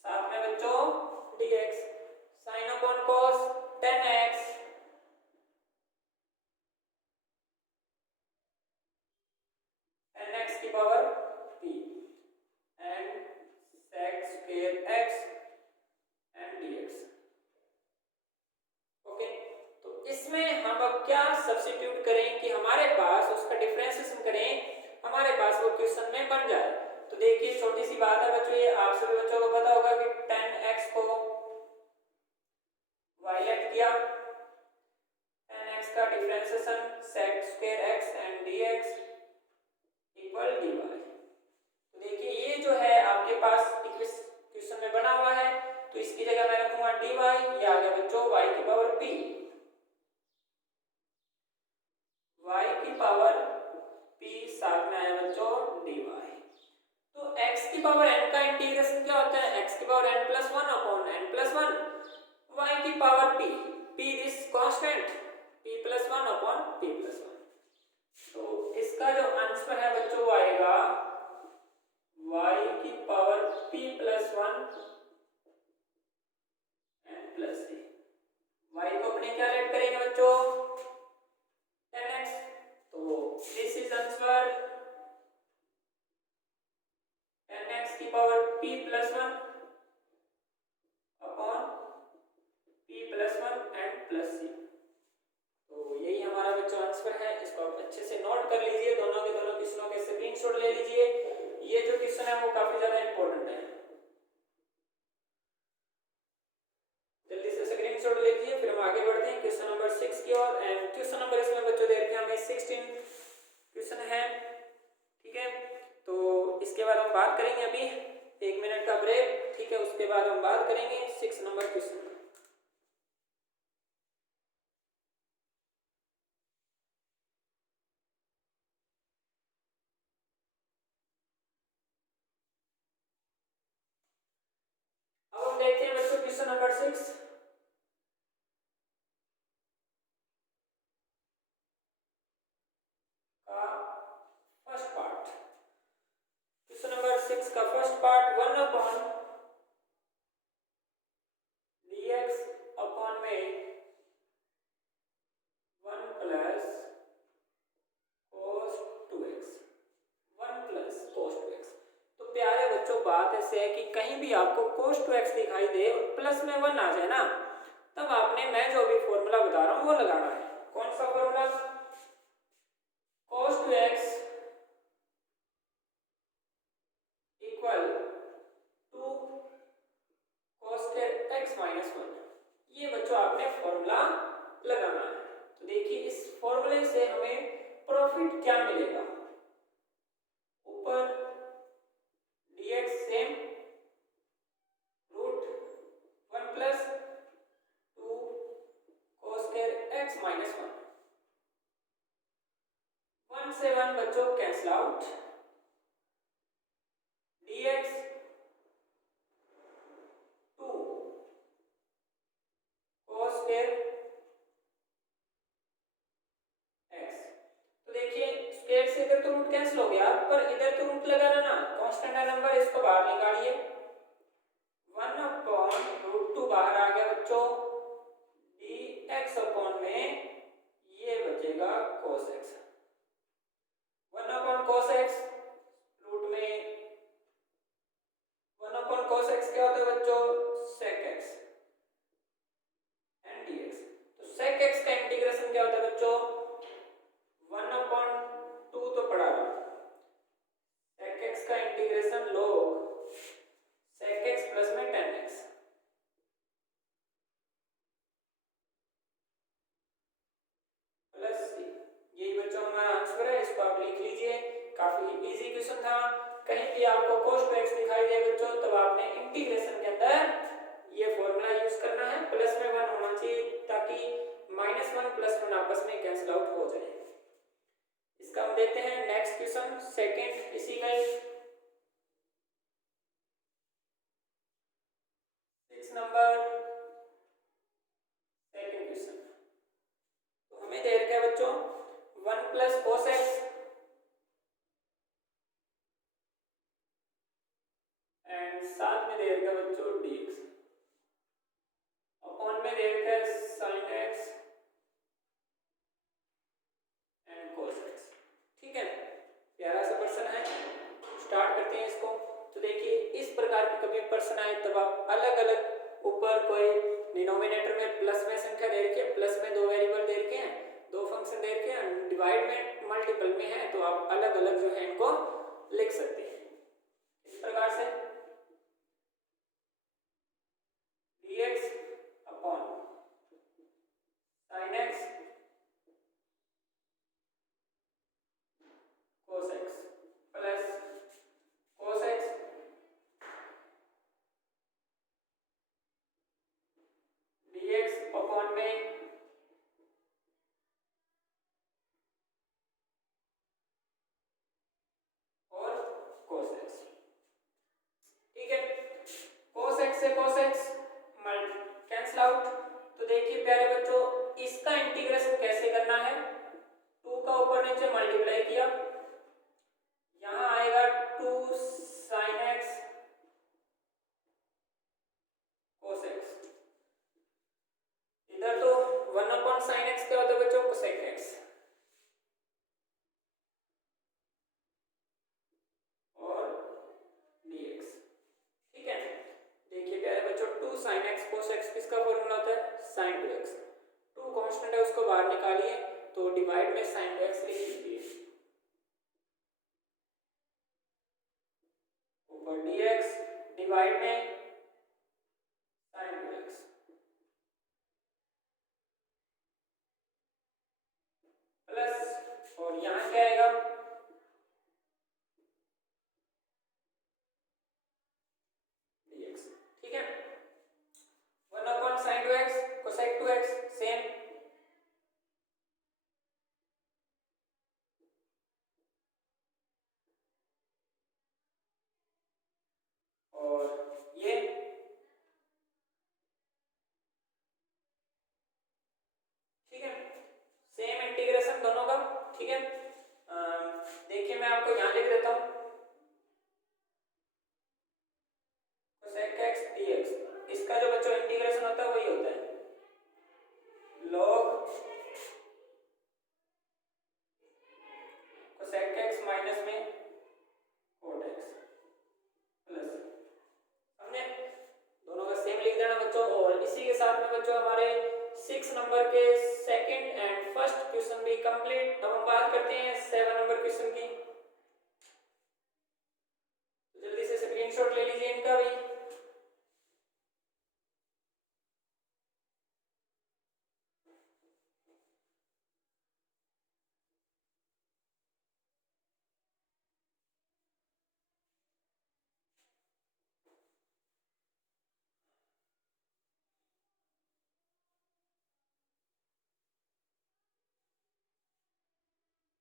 साथ में बच्चों dx, sin upon cos tan x, tan x की power p and sec square x and dx, okay. तो इसमें हम अब क्या सब्स्टिट्यूट करें कि हमारे पास उसका डिफरेंशिएशन करें, हमारे पास वो क्वेश्चन में बन जाए। तो देखिए छोटी सी बात है बच्चों, ये आप सभी बच्चों को पता होगा कि tan x को y लेट किया, tan x का differentiation sec square x and dx equal dy। तो देखिए ये जो है आपके पास क्वेश्चन में बना हुआ है, तो इसकी जगह मैं रखूंगा dy, ये आ गया बच्चों y की पावर p, y की पावर p साथ में आया बच्चों dy। तो x की पावर n का इंटीग्रेशन क्या होता है, x की power n plus 1 upon n plus 1, y की power p, p this constant, p plus 1 upon p plus 1। तो इसका जो आंसर है बच्चों वो आएगा y की power p plus 1 n plus c। y को अपने क्या लेट करेंगे बच्चों, tan x, तो this is answer tan x की power p plus 1 upon p plus 1 and plus c। तो यही हमारा बच्चों आंसर है, इसको आप अच्छे से नोट कर लीजिए, दोनों के दोनों क्वेश्चनों के स्क्रीनशॉट ले लीजिए, ये जो क्वेश्चन है वो काफी ज्यादा इंपॉर्टेंट है, जल्दी से स्क्रीनशॉट ले लीजिए। फिर हम आगे बढ़ते हैं क्वेश्चन नंबर 6 की ओर, एंड क्वेश्चन नंबर इसमें बच्चों दे रखे हैं हमें 16 क्वेश्चन है, ठीक है। तो इसके बाद हम बात करेंगे, अभी 1 मिनट का ब्रेक, ठीक है, उसके बाद हम बात करेंगे 6 नंबर क्वेश्चन। अब हम देखते हैं बच्चों क्वेश्चन नंबर 6 का फर्स्ट पार्ट। क्वेश्चन नंबर 6 का first part, 1 upon dx upon में 1 plus cos 2x, 1 plus cos 2x। तो प्यारे बच्चों बात ऐसे है कि कहीं भी आपको cos 2x दिखाई दे और प्लस में 1 आ जाए ना, तब आपने मैं जो भी फॉर्मूला बता रहा हूं वो लगाना है। कौन सा formula, cos 2x equal to cos x minus 1, ये बच्चों आपने फॉर्मूला लगाना है। तो देखिए इस फॉर्मूले से हमें प्रॉफिट क्या मिलेगा, ऊपर dx same root 1 plus 2 cos x minus 1, 1 से 1 बच्चों cancel out, dx 2 cos x। तो देखिए स्क्वायर से इधर तो रूट कैंसिल हो गया, पर इधर तो रूट लगाना ना, कांस्टेंट है नंबर, इसको बाहर निकालिए, 1 अपॉन रूट 2 बाहर आ गया बच्चों, dx अपॉन में ये बचेगा cos x, 1 upon cos x root में 1 अपॉन cos x क्या होता है बच्चों, sec x एंड dx। तो sec x का इंटीग्रेशन क्या होता है बच्चों, 1 अपॉन 2 तो पढ़ा लो, sec x का integration log sec x plus में tan x, प्लस c। यही बच्चों हमारा आंसर है, इसको आप लिख लीजिए, काफी ये आपको cos 2x दिखाई दे बच्चों, तब आपने इंटीग्रेशन के अंदर ये फॉर्मूला यूज करना है, प्लस में 1 होना चाहिए ताकि -1 + 1 आपस में कैंसिल आउट हो जाए। इसका हम देखते हैं नेक्स्ट क्वेश्चन, सेकंड इसी का 6 नंबर सेकंड क्वेश्चन। तो हमें दे रखा है बच्चों 1 + cos x एंड साथ में दे रखा है बच्चों dx, अपॉन में दे रखा है sin x and cos x। ठीक है, प्यारा सा प्रश्न है, स्टार्ट करते हैं इसको। तो देखिए इस प्रकार की कभी प्रश्न आए तब आप अलग अलग ऊपर कोई डिनोमिनेटर में प्लस में संख्या दे रखी है, प्लस में 2 वेरिएबल दे रखे हैं, 2 फंक्शन दे रखे हैं, डिवाइड में मल्टीपल में है, तो आप अलग अलग जो है इनको लिख सकते हैं इस प्रकार से dx upon sin x cos x plus cos x dx upon में और cos x। ठीक है, cos x से cos x कैंसिल आउट। तो देखिए प्यारे बच्चों इसका इंटीग्रेशन कैसे करना है, 2 का ऊपर नीचे मल्टीप्लाई किया, यहां आएगा 2 sin x cos x, इधर तो 1 sin x क्या होता है बच्चों cosec x, और dx। ठीक है, देखिए प्यारे बच्चों 2 sin x cos x किसका फॉर्मूला होता है sin 2x, 2 कांस्टेंट है उसको बाहर निकालिए तो डिवाइड में sin 2x लिख लीजिए, ऊपर dx डिवाइड में sin 2x प्लस, और यहां क्या आएगा dx। ठीक है, 1 sin 2x cosec 2x same, और ये ठीक है सेम इंटीग्रेशन दोनों का। ठीक है, देखिए मैं आपको यहां लिख देता हूं cosec x dx, इसका जो बच्चों इंटीग्रेशन होता है वही होता है log cosec x माइनस में cot x प्लस, हमने दोनों का सेम लिख देना बच्चों। और इसी के साथ में बच्चों हमारे 6 नंबर के सेकंड एंड फर्स्ट क्वेश्चन भी कंप्लीट। अब हम बात करते हैं 7 नंबर क्वेश्चन की, जल्दी से स्क्रीनशॉट ले लीजिए इनका भी।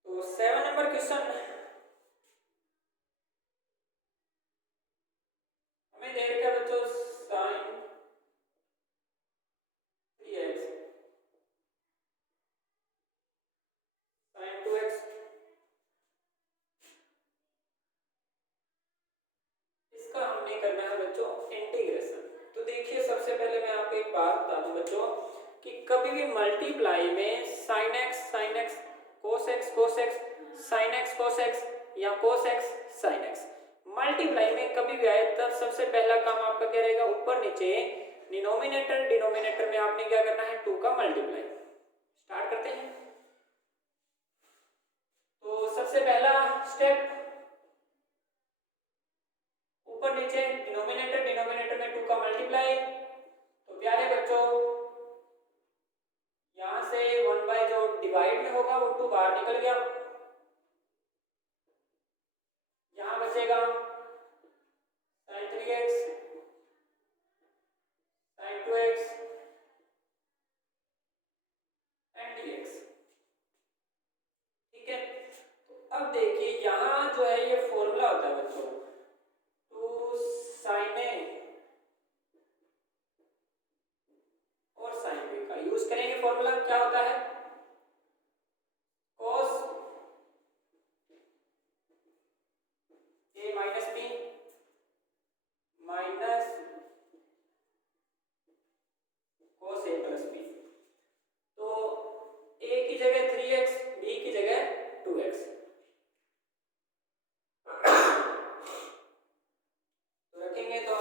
तो 7 नंबर क्वेश्चन हमें दे रखा है बच्चों sin 3x sin 2x, इसका हमने करना है बच्चों इंटीग्रेशन। तो देखिए सबसे पहले मैं आपको एक बात बता दूं बच्चों कि कभी भी मल्टीप्लाई में sin x cos x sin x cos x या cos x sin x multiply में कभी भी आए तब सबसे पहला काम आपका क्या रहेगा, ऊपर नीचे डिनोमिनेटर डिनोमिनेटर में आपने क्या करना है 2 का मल्टीप्लाई। स्टार्ट करते हैं। तो सबसे पहला स्टेप ऊपर नीचे डिनोमिनेटर डिनोमिनेटर में 2 का मल्टीप्लाई। तो प्यारे बच्चों यहां से 1 बाय जो डिवाइड में होगा वो 2 बाहर निकल गया, यहां बचेगा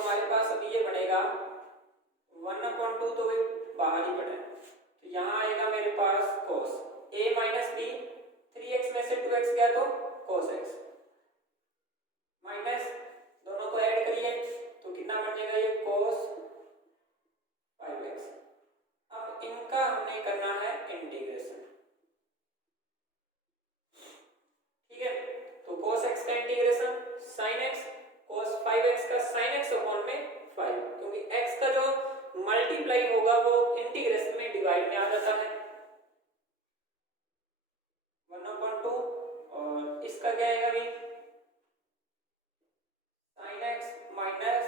हमारे पास अभी ये बनेगा 1/2, तो वही बाहर ही पड़े, तो यहाँ आएगा मेरे पास cos a minus B, 3x में से 2x गया तो cos x, माइनस दोनों को ऐड करिए तो कितना बन जाएगा ये cos 5x। अब इनका हमने करना है इंटीग्रेशन, ठीक है। तो cos x का integration sin x, cos 5x का sin x अपॉन में 5, क्योंकि x का जो मल्टीप्लाई होगा वो इंटीग्रेशन में डिवाइड में आ जाता है 1/2, और इसका क्या आएगा भी sin x minus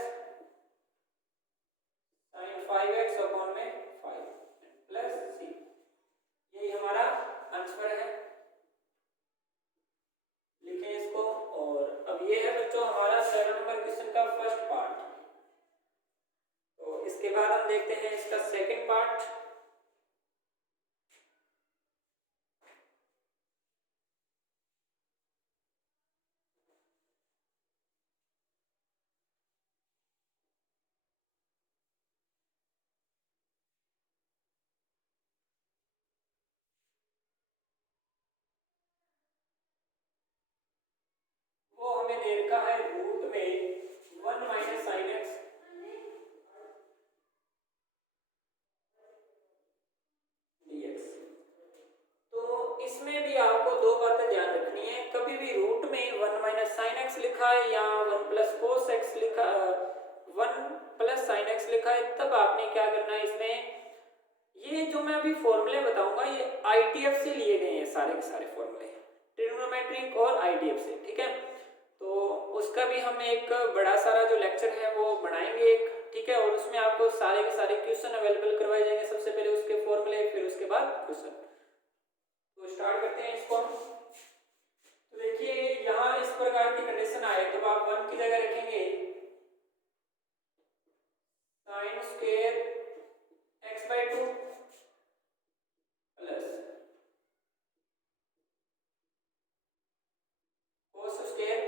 sin 5x upon में 5 प्लस c, यही हमारा आंसर है, लिखें इसको। और अब ये है बच्चों हमारा 7 नंबर क्वेश्चन का फर्स्ट पार्ट। तो इसके बाद हम देखते हैं इसका सेकंड पार्ट। वो हमें दे रखा है रूट में 1 माइनस साइन एक्स dx। तो इसमें भी आपको दो बातें ध्यान रखनी है, कभी भी रूट में 1 माइनस साइन एक्स लिखा है या 1 प्लस कोस एक्स लिखा 1 प्लस साइन एक्स लिखा है, तब आपने क्या करना है इसमें, ये जो मैं अभी फॉर्मूले बताऊंगा ये आईटीएफ से लिए गए हैं, सारे के सारे फॉर्मूले ट्रिग्नोमेट्रिक और आईटीएफ से, ठीक है। तो उसका भी हम एक बड़ा सारा जो लेक्चर है वो बनाएंगे एक, ठीक है, और उसमें आपको सारे के सारे क्वेश्चन अवेलेबल करवाए जाएंगे, सबसे पहले उसके फॉर्मूले फिर उसके बाद क्वेश्चन। तो स्टार्ट करते हैं इसको। तो देखिए यहाँ इस प्रकार की कंडीशन आए तो आप 1 की जगह रखेंगे sign square x/2 plus cos square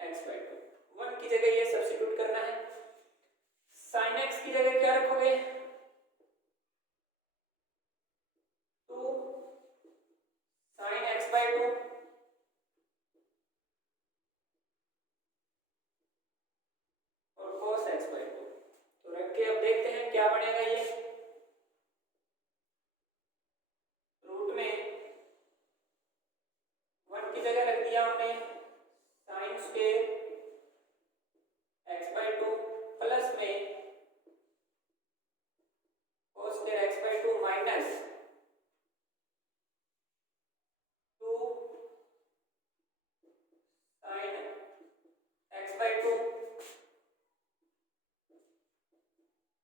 x/2, 1 की जगह ये सब्स्टिट्यूट करना है। साइन x की जगह क्या रखोगे 2 साइन x/2 और cos x/2, तो रख के अब देखते हैं क्या बनेगा। ये रूट में 1 की जगह रख दिया हमने साइन स्क्वायर x/2 प्लस में cos square x/2 minus 2 sine x/2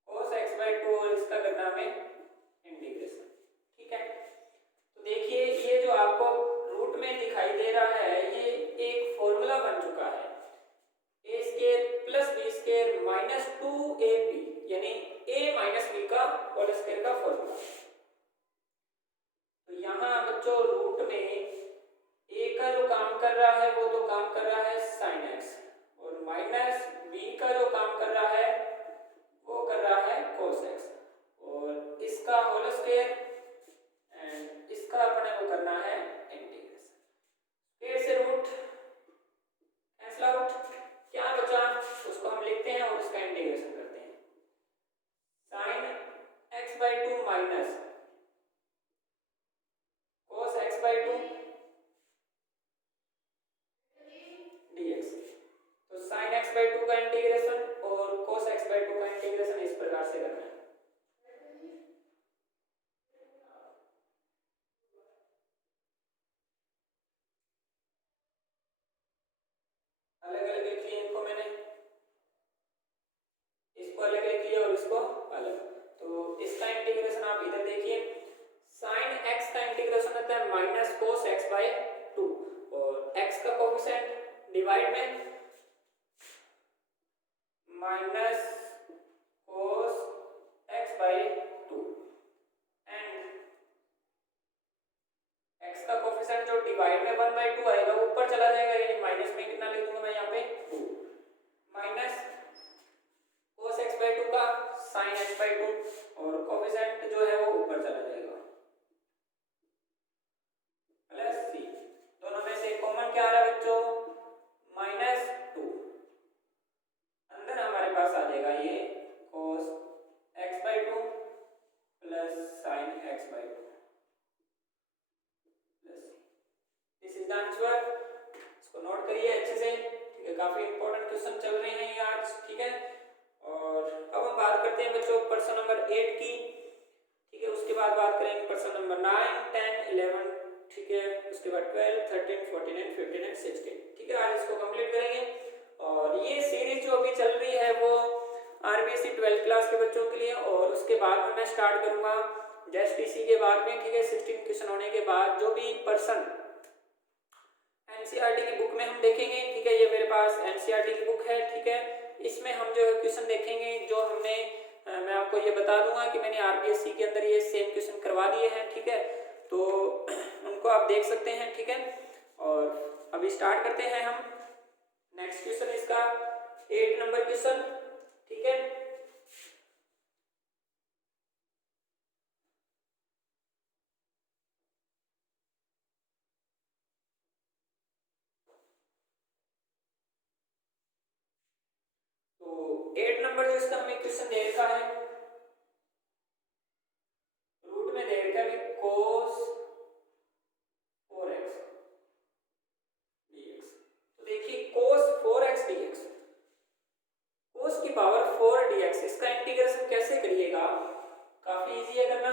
cos x/2, और इसका करना हमें इंटीग्रेशन, ठीक है। तो देखिए ये जो आपको रूट में दिखाई दे रहा है ये एक फॉर्मूला बन चुका है, a square plus b square minus 2ab, यानी a माइनस b का होल स्क्वायर का फॉर्मूला। तो यहाँ बच्चों रूट में a का जो काम कर रहा है वो तो काम कर रहा है sin x, और माइनस b का जो काम कर रहा है वो कर रहा है cos x, और इसका होल स्क्वायर एंड इसका अपने को करना है इंटीग्रेशन। फिर से रूट कैंसिल आउट, क्या बचा उसको हम लिखते हैं और उसका इंटीग्रेशन करते हैं। sin x/2 minus cos x/2 dx। तो sin x/2 का इंटीग्रेशन और cos x/2 का इंटीग्रेशन इस प्रकार से करना है। अलग अलग लिख लिया इनको मैंने, इसको अलग लिख लिया और इसको अलग। तो इसका इंटीग्रेशन आप इधर देखिए, sin x का इंटीग्रेशन होता है माइनस cos x/2, और x का कोफिशिएंट डिवाइड में minus cos x/2 and x का कोफिशिएंट जो डिवाइड में 1/2 आएगा वो ऊपर चला जाएगा, यानी माइनस में कितना लिख दूंगा मैं यहाँ पे 2 माइनस काफी इंपॉर्टेंट क्वेश्चन चल रहे हैं ये आज, ठीक है। और अब हम बात करते हैं बच्चों प्रश्न नंबर 8 की, ठीक है। उसके बाद बात करेंगे प्रश्न नंबर 9, 10, 11, ठीक है। उसके बाद 12, 13, 14 एंड 15 एंड 16, ठीक है। आज इसको कंप्लीट करेंगे। और ये सीरीज जो अभी चल रही है वो आरबीएसई 12th क्लास के बच्चों के लिए, और उसके बाद में मैं स्टार्ट करूंगा जेएसपीसी के बाद में, ठीक है। 16 क्वेश्चन होने के बाद जो भी पर्सन एनसीईआरटी की बुक में हम देखेंगे, ठीक है। ये मेरे पास एनसीईआरटी की बुक है, ठीक है। इसमें हम जो है क्वेश्चन देखेंगे जो हमने मैं आपको ये बता दूंगा कि मैंने आरबीएसई के अंदर ये सेम क्वेश्चन करवा दिए हैं, ठीक है। तो उनको आप देख सकते हैं, ठीक है। और अभी स्टार्ट करते हैं हम। नेक्स्ट क्वेश्चन इसका 8 नंबर क्वेश्चन, ठीक है। तो 8 नंबर जो इसका हमें क्वेश्चन दे रखा है, रूट में दे रखा है cos 4x dx। तो देखिए cos 4x dx, cos की पावर 4 dx, इसका इंटीग्रेशन कैसे करिएगा, काफी इजी है करना।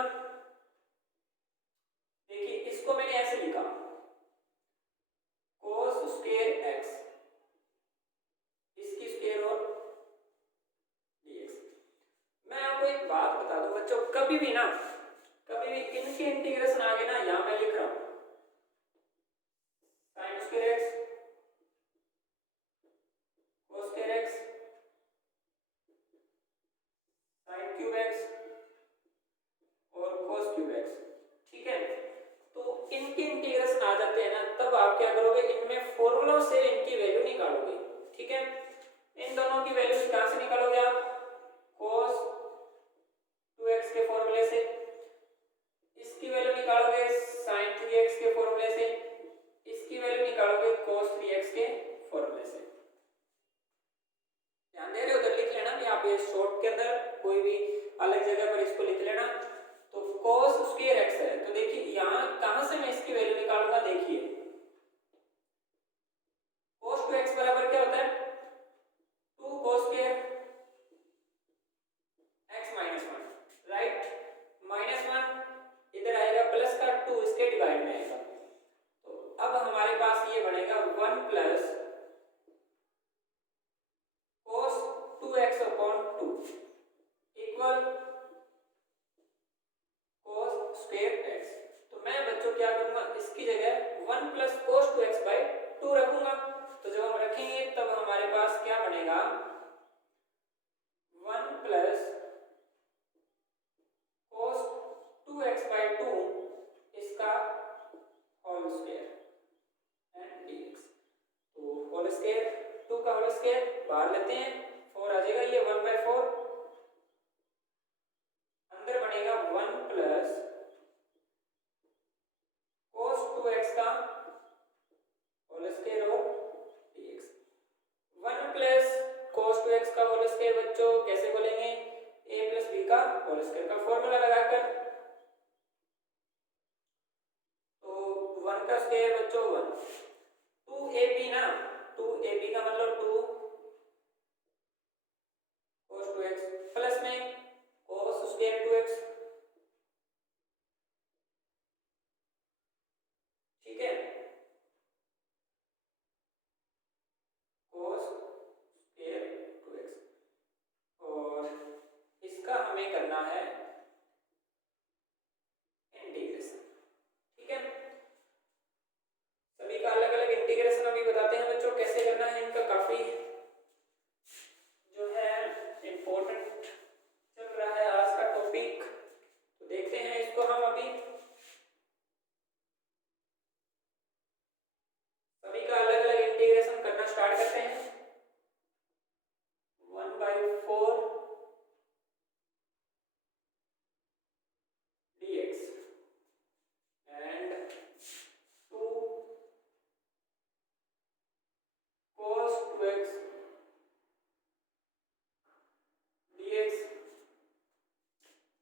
देखिए इसको मैंने ऐसे लिखा cos स्क्वायर x, इसकी स्क्वायर और dx। मैं आपको एक बात बता दूं बच्चों, कभी भी इनके इंटीग्रेशन आगे ना, यहां मैं लिख रहा हूं sin square x, cos square x, sin cube x और cos क्यूब x, ठीक है। तो इनके इंटीग्रेशन आ जाते हैं ना, तब आप क्या करोगे, इनमें फॉर्मूलों से इनकी वैल्यू निकालोगे, ठीक है। इन दोनों की वैल्यू कहां से निकालोगे आप, cos 2x के फॉर्मूले से, इसकी वैल्यू निकालोगे sin 3x के फॉर्मूले से, इसकी वैल्यू निकालोगे cos 3x के फॉर्मूले से। ध्यान दे रहे हो, उधर लिख लेना भी आप, ये शॉर्ट के अंदर कोई भी अलग जगह पर इसको लिख लेना। तो cos स्क्वायर x है, तो देखिए यहां कहां से मैं इसकी वैल्यू निकालूंगा, देखिए cos 2x बराबर क्या होता है, 2 cos square x minus 1, right. Minus 1 इधर आएगा, प्लस का 2 इसके डिवाइड में आएगा। तो अब हमारे पास ये बनेगा 1 plus cos 2x upon 2 equal cos square x। तो मैं बच्चों क्या करूंगा, इसकी जगह 1 प्लस cos 2x बाई 2 रखूंगा। तो जब हम रखेंगे तब हमारे पास क्या बनेगा, 1 प्लस cos 2x बाई 2 इसका होल स्क्वायर एंड dx। तो होल स्क्वायर 2 का होल स्क्वायर बाहर लेते हैं, 4 आ जाएगा, ये 1 बाई 4 अंदर बनेगा 1 प्लस cos 2x का होल स्क्वायर और dx। 1 प्लस cos 2x का होल स्क्वायर बच्चों कैसे बोलेंगे, a प्लस b का होल स्क्वायर का फॉर्मूला लगाकर। तो 1 का स्क्वायर बच्चों 1, 2ab ना, 2ab का मतलब 2 cos 2x प्लस में cos स्क्वायर 2x, ठीक है। cos स्क्वायर 2x और इसका हमें करना है इंटीग्रेशन, ठीक है। सभी का अलग अलग इंटीग्रेशन अभी बताते हैं बच्चों कैसे करना है, इनका काफी जो है इंपॉर्टेंट चल रहा है आज का टॉपिक। तो देखते हैं इसको हम अभी, सभी का अलग अलग इंटीग्रेशन करना स्टार्ट करते हैं। 1 by 4 dx and 2 cos 2x dx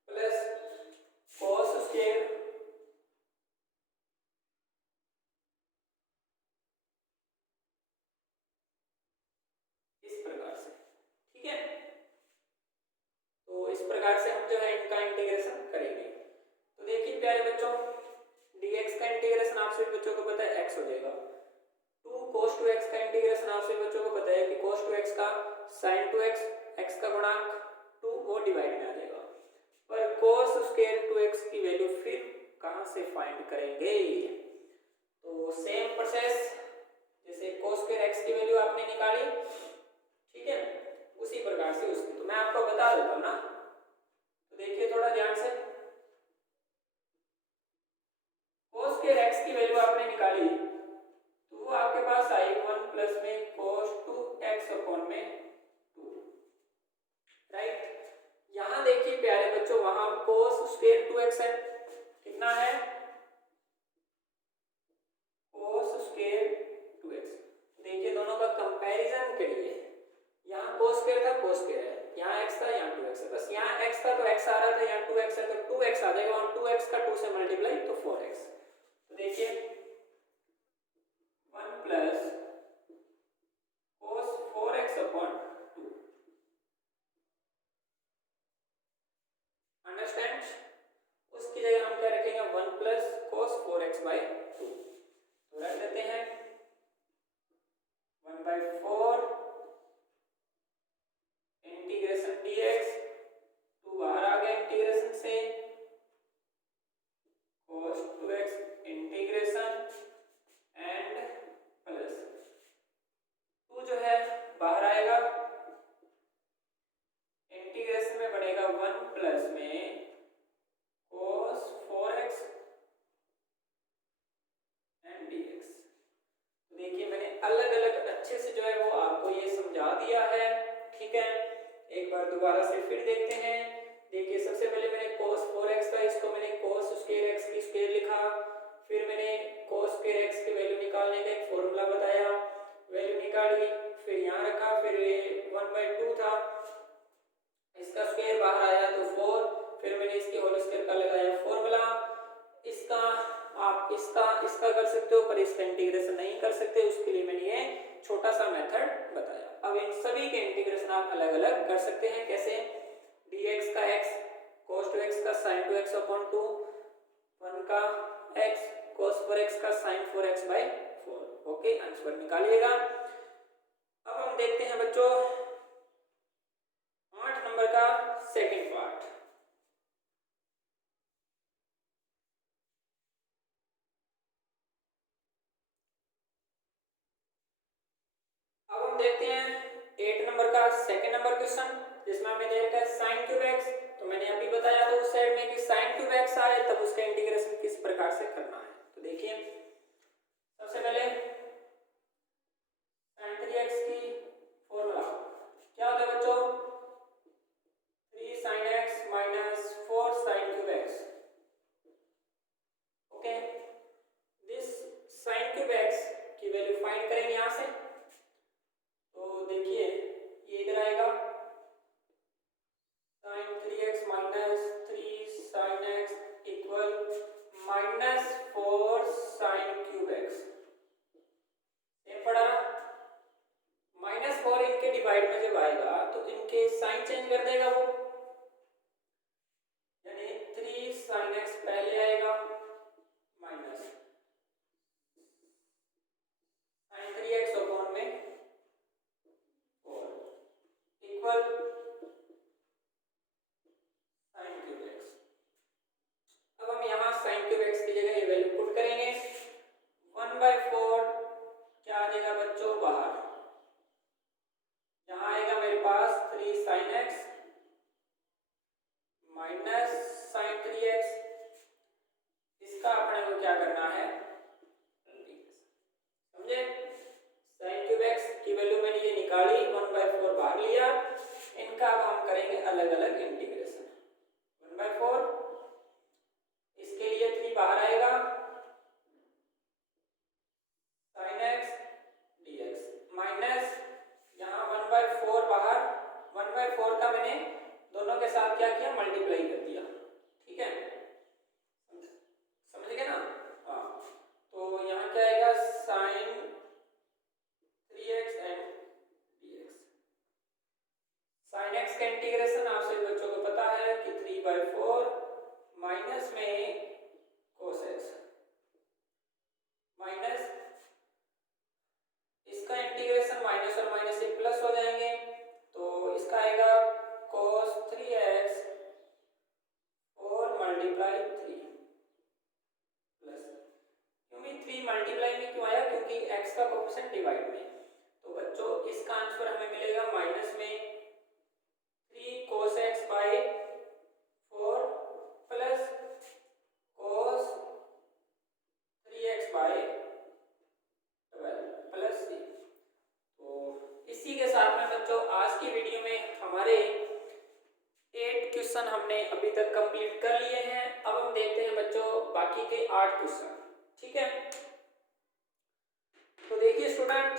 plus cos square प्रकार से हम जो है इनका इंटीग्रेशन करेंगे। तो देखिए प्यारे बच्चों, dx का इंटीग्रेशन आप सभी बच्चों को पता है x हो जाएगा। 2 cos 2x का इंटीग्रेशन आप सभी बच्चों को पता है कि cos 2x का sin 2x, x का गुणांक 2 वो डिवाइड में आ जाएगा। पर cos स्क्वायर 2x की वैल्यू फिर कहां से फाइंड करेंगे? तो सेम प्रोसेस, जैसे cos स्क्वायर x की वैल्यू आपने निकाली, ठीक है, उसी प्रकार से उसकी तो मैं आपको बता देता हूं ना। तो देखिए थोड़ा ध्यान से, cos स्क्वायर x की वैल्यू आपने निकाली तो वो आपके पास आई 1 प्लस में cos 2x अपॉन में 2, राइट। यहां देखिए प्यारे बच्चों, वहां cos स्क्वायर 2x है, कितना है? cos square 2x। देखिए दोनों का कंपैरिजन करिए, यहाँ cos स्क्वायर था, cos स्क्वायर है, यहाँ x था, यहाँ 2x है, बस यहाँ x था तो x आ रहा था, यहाँ 2x है तो 2x आ जाएगा, और 2x का 2 से मल्टीप्लाई तो 4x। तो देखिए 1 plus cos 4x upon 2, understand? उसकी जगह हम क्या रखेंगे? 1 प्लस cos 4x बाई 2, तो रख देते हैं 1/4 इंटीग्रेशन dx, 2 बाहर आ गया इंटीग्रेशन से, cos 2x integration and plus 2 जो है बाहर आएगा, इंटीग्रेशन में बनेगा 1 प्लस में cos 4x एंड dx। देखिए मैंने अलग अलग अच्छे से जो है वो आपको ये समझा दिया है, ठीक है। एक बार दोबारा से फिर देखते हैं। देखिए सबसे पहले मैंने cos 4x था, इसको मैंने cos स्क्वायर x की स्क्वायर लिखा, फिर मैंने cos स्क्वायर x की वैल्यू निकालने का एक फॉर्मूला बताया, वैल्यू निकाली, फिर यहाँ रखा, फिर ये 1/2 था, इसका स्क्वायर बाहर आया तो 4, फिर मैंने इसके होल स्क्वायर का लगाया फॉर्मूला। इसका आप इसका कर सकते हो, पर इसका इंटीग्रेशन नहीं कर सकते, उसके लिए मैंने ये छोटा सा मेथड बताया। अब इन सभी के इंटीग्रेशन आप अलग अलग कर सकते हैं, कैसे? dx का x, cos 2x का sin 2x अपॉन 2, 1 का x, cos 4x का sin 4x by 4। Okay, answer निकालिएगा। अब हम देखते हैं बच्चों 8 नंबर का सेकंड पार्ट। अब हम देखते हैं 8 नंबर का सेकंड नंबर क्वेश्चन, जिसमें हमें दे रखा है sin क्यूब x। तो मैंने अभी बताया था उस साइड में कि sin क्यूब x आए तब उसका इंटीग्रेशन किस प्रकार से करना है। तो देखिए सबसे पहले sin 3x की फॉर्मूला क्या होता है बच्चों? 3 sin x minus 4 sin cube x। Okay, this sin cube x की वैल्यू फाइंड करेंगे यहां से। तो देखिए ये इधर आएगा sin 3x minus 3 sin x equal minus 4 sin cube x। Same पढ़ा ना? -4 इनके डिवाइड में जब आएगा तो इनके साइन चेंज कर देगा वो, यानी 3 sin x पहले आएगा माइनस sin 3x अपॉन में 4 इक्वल sin क्यूब x। अब हम यहाँ sin क्यूब x की जगह ये वैल्यू पुट करेंगे, 1/4 क्या आ जाएगा बच्चों बाहर, यहाँ आएगा मेरे पास 3 sin x minus sin 3x। इसका अपने को क्या करना है? समझे? sin क्यूब x की वैल्यू मैंने ये निकाली, 1/4 बाहर लिया, इनका अब हम करेंगे अलग अलग इंटीग्रेशन। 1/4 इसके लिए 3 बाहर आएगा, sin x dx माइनस यहाँ 1/4 बाहर, 1/4 का मैंने दोनों के साथ क्या किया? मल्टीप्लाई कर दिया, ठीक है, समझ गए ना? हाँ, तो यहाँ क्या आएगा? sin 3x and dx। sin x का इंटीग्रेशन आप सभी बच्चों को पता है कि 3/4 माइनस में cos x माइनस इसका इंटीग्रेशन माइनस और माइनस से प्लस हो जाएंगे, तो इसका आएगा cos 3x और मल्टीप्लाई 3 प्लस, क्योंकि 3 मल्टीप्लाई में क्यों आया, क्योंकि x का कोफिशिएंट डिवाइड में। तो बच्चों इसका आंसर हमें मिलेगा माइनस में 3 cos x by 4 plus cos 3x by 12 plus 3। तो इसी के साथ में बच्चों आज की वीडियो में हमारे 8 क्वेश्चन हमने अभी तक कंप्लीट कर लिए हैं। अब हम देखते हैं बच्चों बाकी के 8 क्वेश्चन, ठीक है। तो देखिए स्टूडेंट,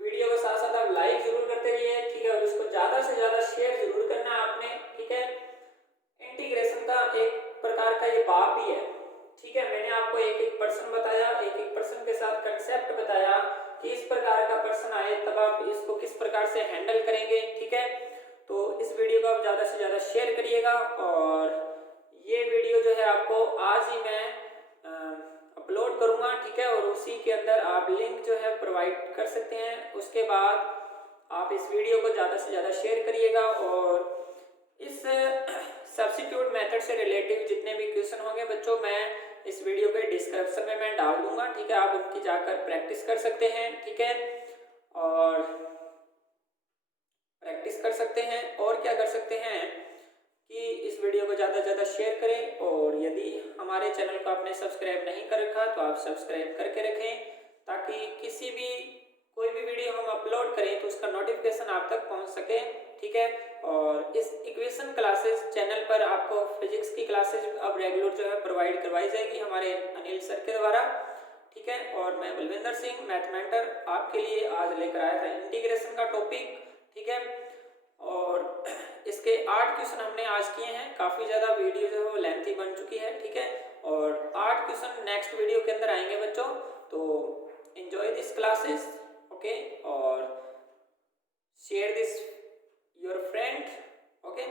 वीडियो के साथ साथ आप लाइक जरूर करते रहिए, ठीक है, और उसको ज़्यादा से ज़्यादा शेयर जरूर करना आपने, ठीक है। इंटीग्रेशन का एक प्रकार का ये बाप ही है, ठीक है। मैंने आपको एक एक पर्सन बताया, एक एक पर्सन के साथ कंसेप्ट बताया कि इस प्रकार का पर्सन आए तब आप इसको किस प्रकार से हैंडल करेंगे, ठीक है। तो इस वीडियो को आप ज़्यादा से ज़्यादा शेयर करिएगा, और ये वीडियो जो है आपको आज ही मैं अपलोड करूँगा, ठीक है, और उसी के अंदर आप लिंक जो है प्रोवाइड कर सकते हैं। उसके बाद आप इस वीडियो को ज़्यादा से ज़्यादा शेयर करिएगा, और इस सब्स्टिट्यूट मेथड से रिलेटिव जितने भी क्वेश्चन होंगे बच्चों मैं इस वीडियो के डिस्क्रिप्शन में मैं डाल दूंगा, ठीक है। आप उनकी जाकर प्रैक्टिस कर सकते हैं, ठीक है, और प्रैक्टिस कर सकते हैं। और क्या कर सकते हैं कि इस वीडियो को ज़्यादा से ज़्यादा शेयर करें, और यदि हमारे चैनल को आपने सब्सक्राइब नहीं कर रखा तो आप सब्सक्राइब करके रखें, ताकि किसी भी कोई भी वीडियो हम अपलोड करें तो उसका नोटिफिकेशन आप तक पहुंच सके, ठीक है। और इस इक्वेशन क्लासेस चैनल पर आपको फिजिक्स की क्लासेस अब रेगुलर जो है प्रोवाइड करवाई जाएगी हमारे अनिल सर के द्वारा, ठीक है। और मैं बलविंदर सिंह मैथ मेंटर आपके लिए आज लेकर आया था इंटीग्रेशन का टॉपिक, ठीक है। और इसके 8 क्वेश्चन हमने आज किए हैं, काफ़ी ज़्यादा वीडियो जो है वो लेंथी बन चुकी है, ठीक है। और 8 क्वेश्चन नेक्स्ट वीडियो के अंदर आएंगे बच्चों, तो एंजॉय दिस क्लासेस, ओके, और share this your friend, okay.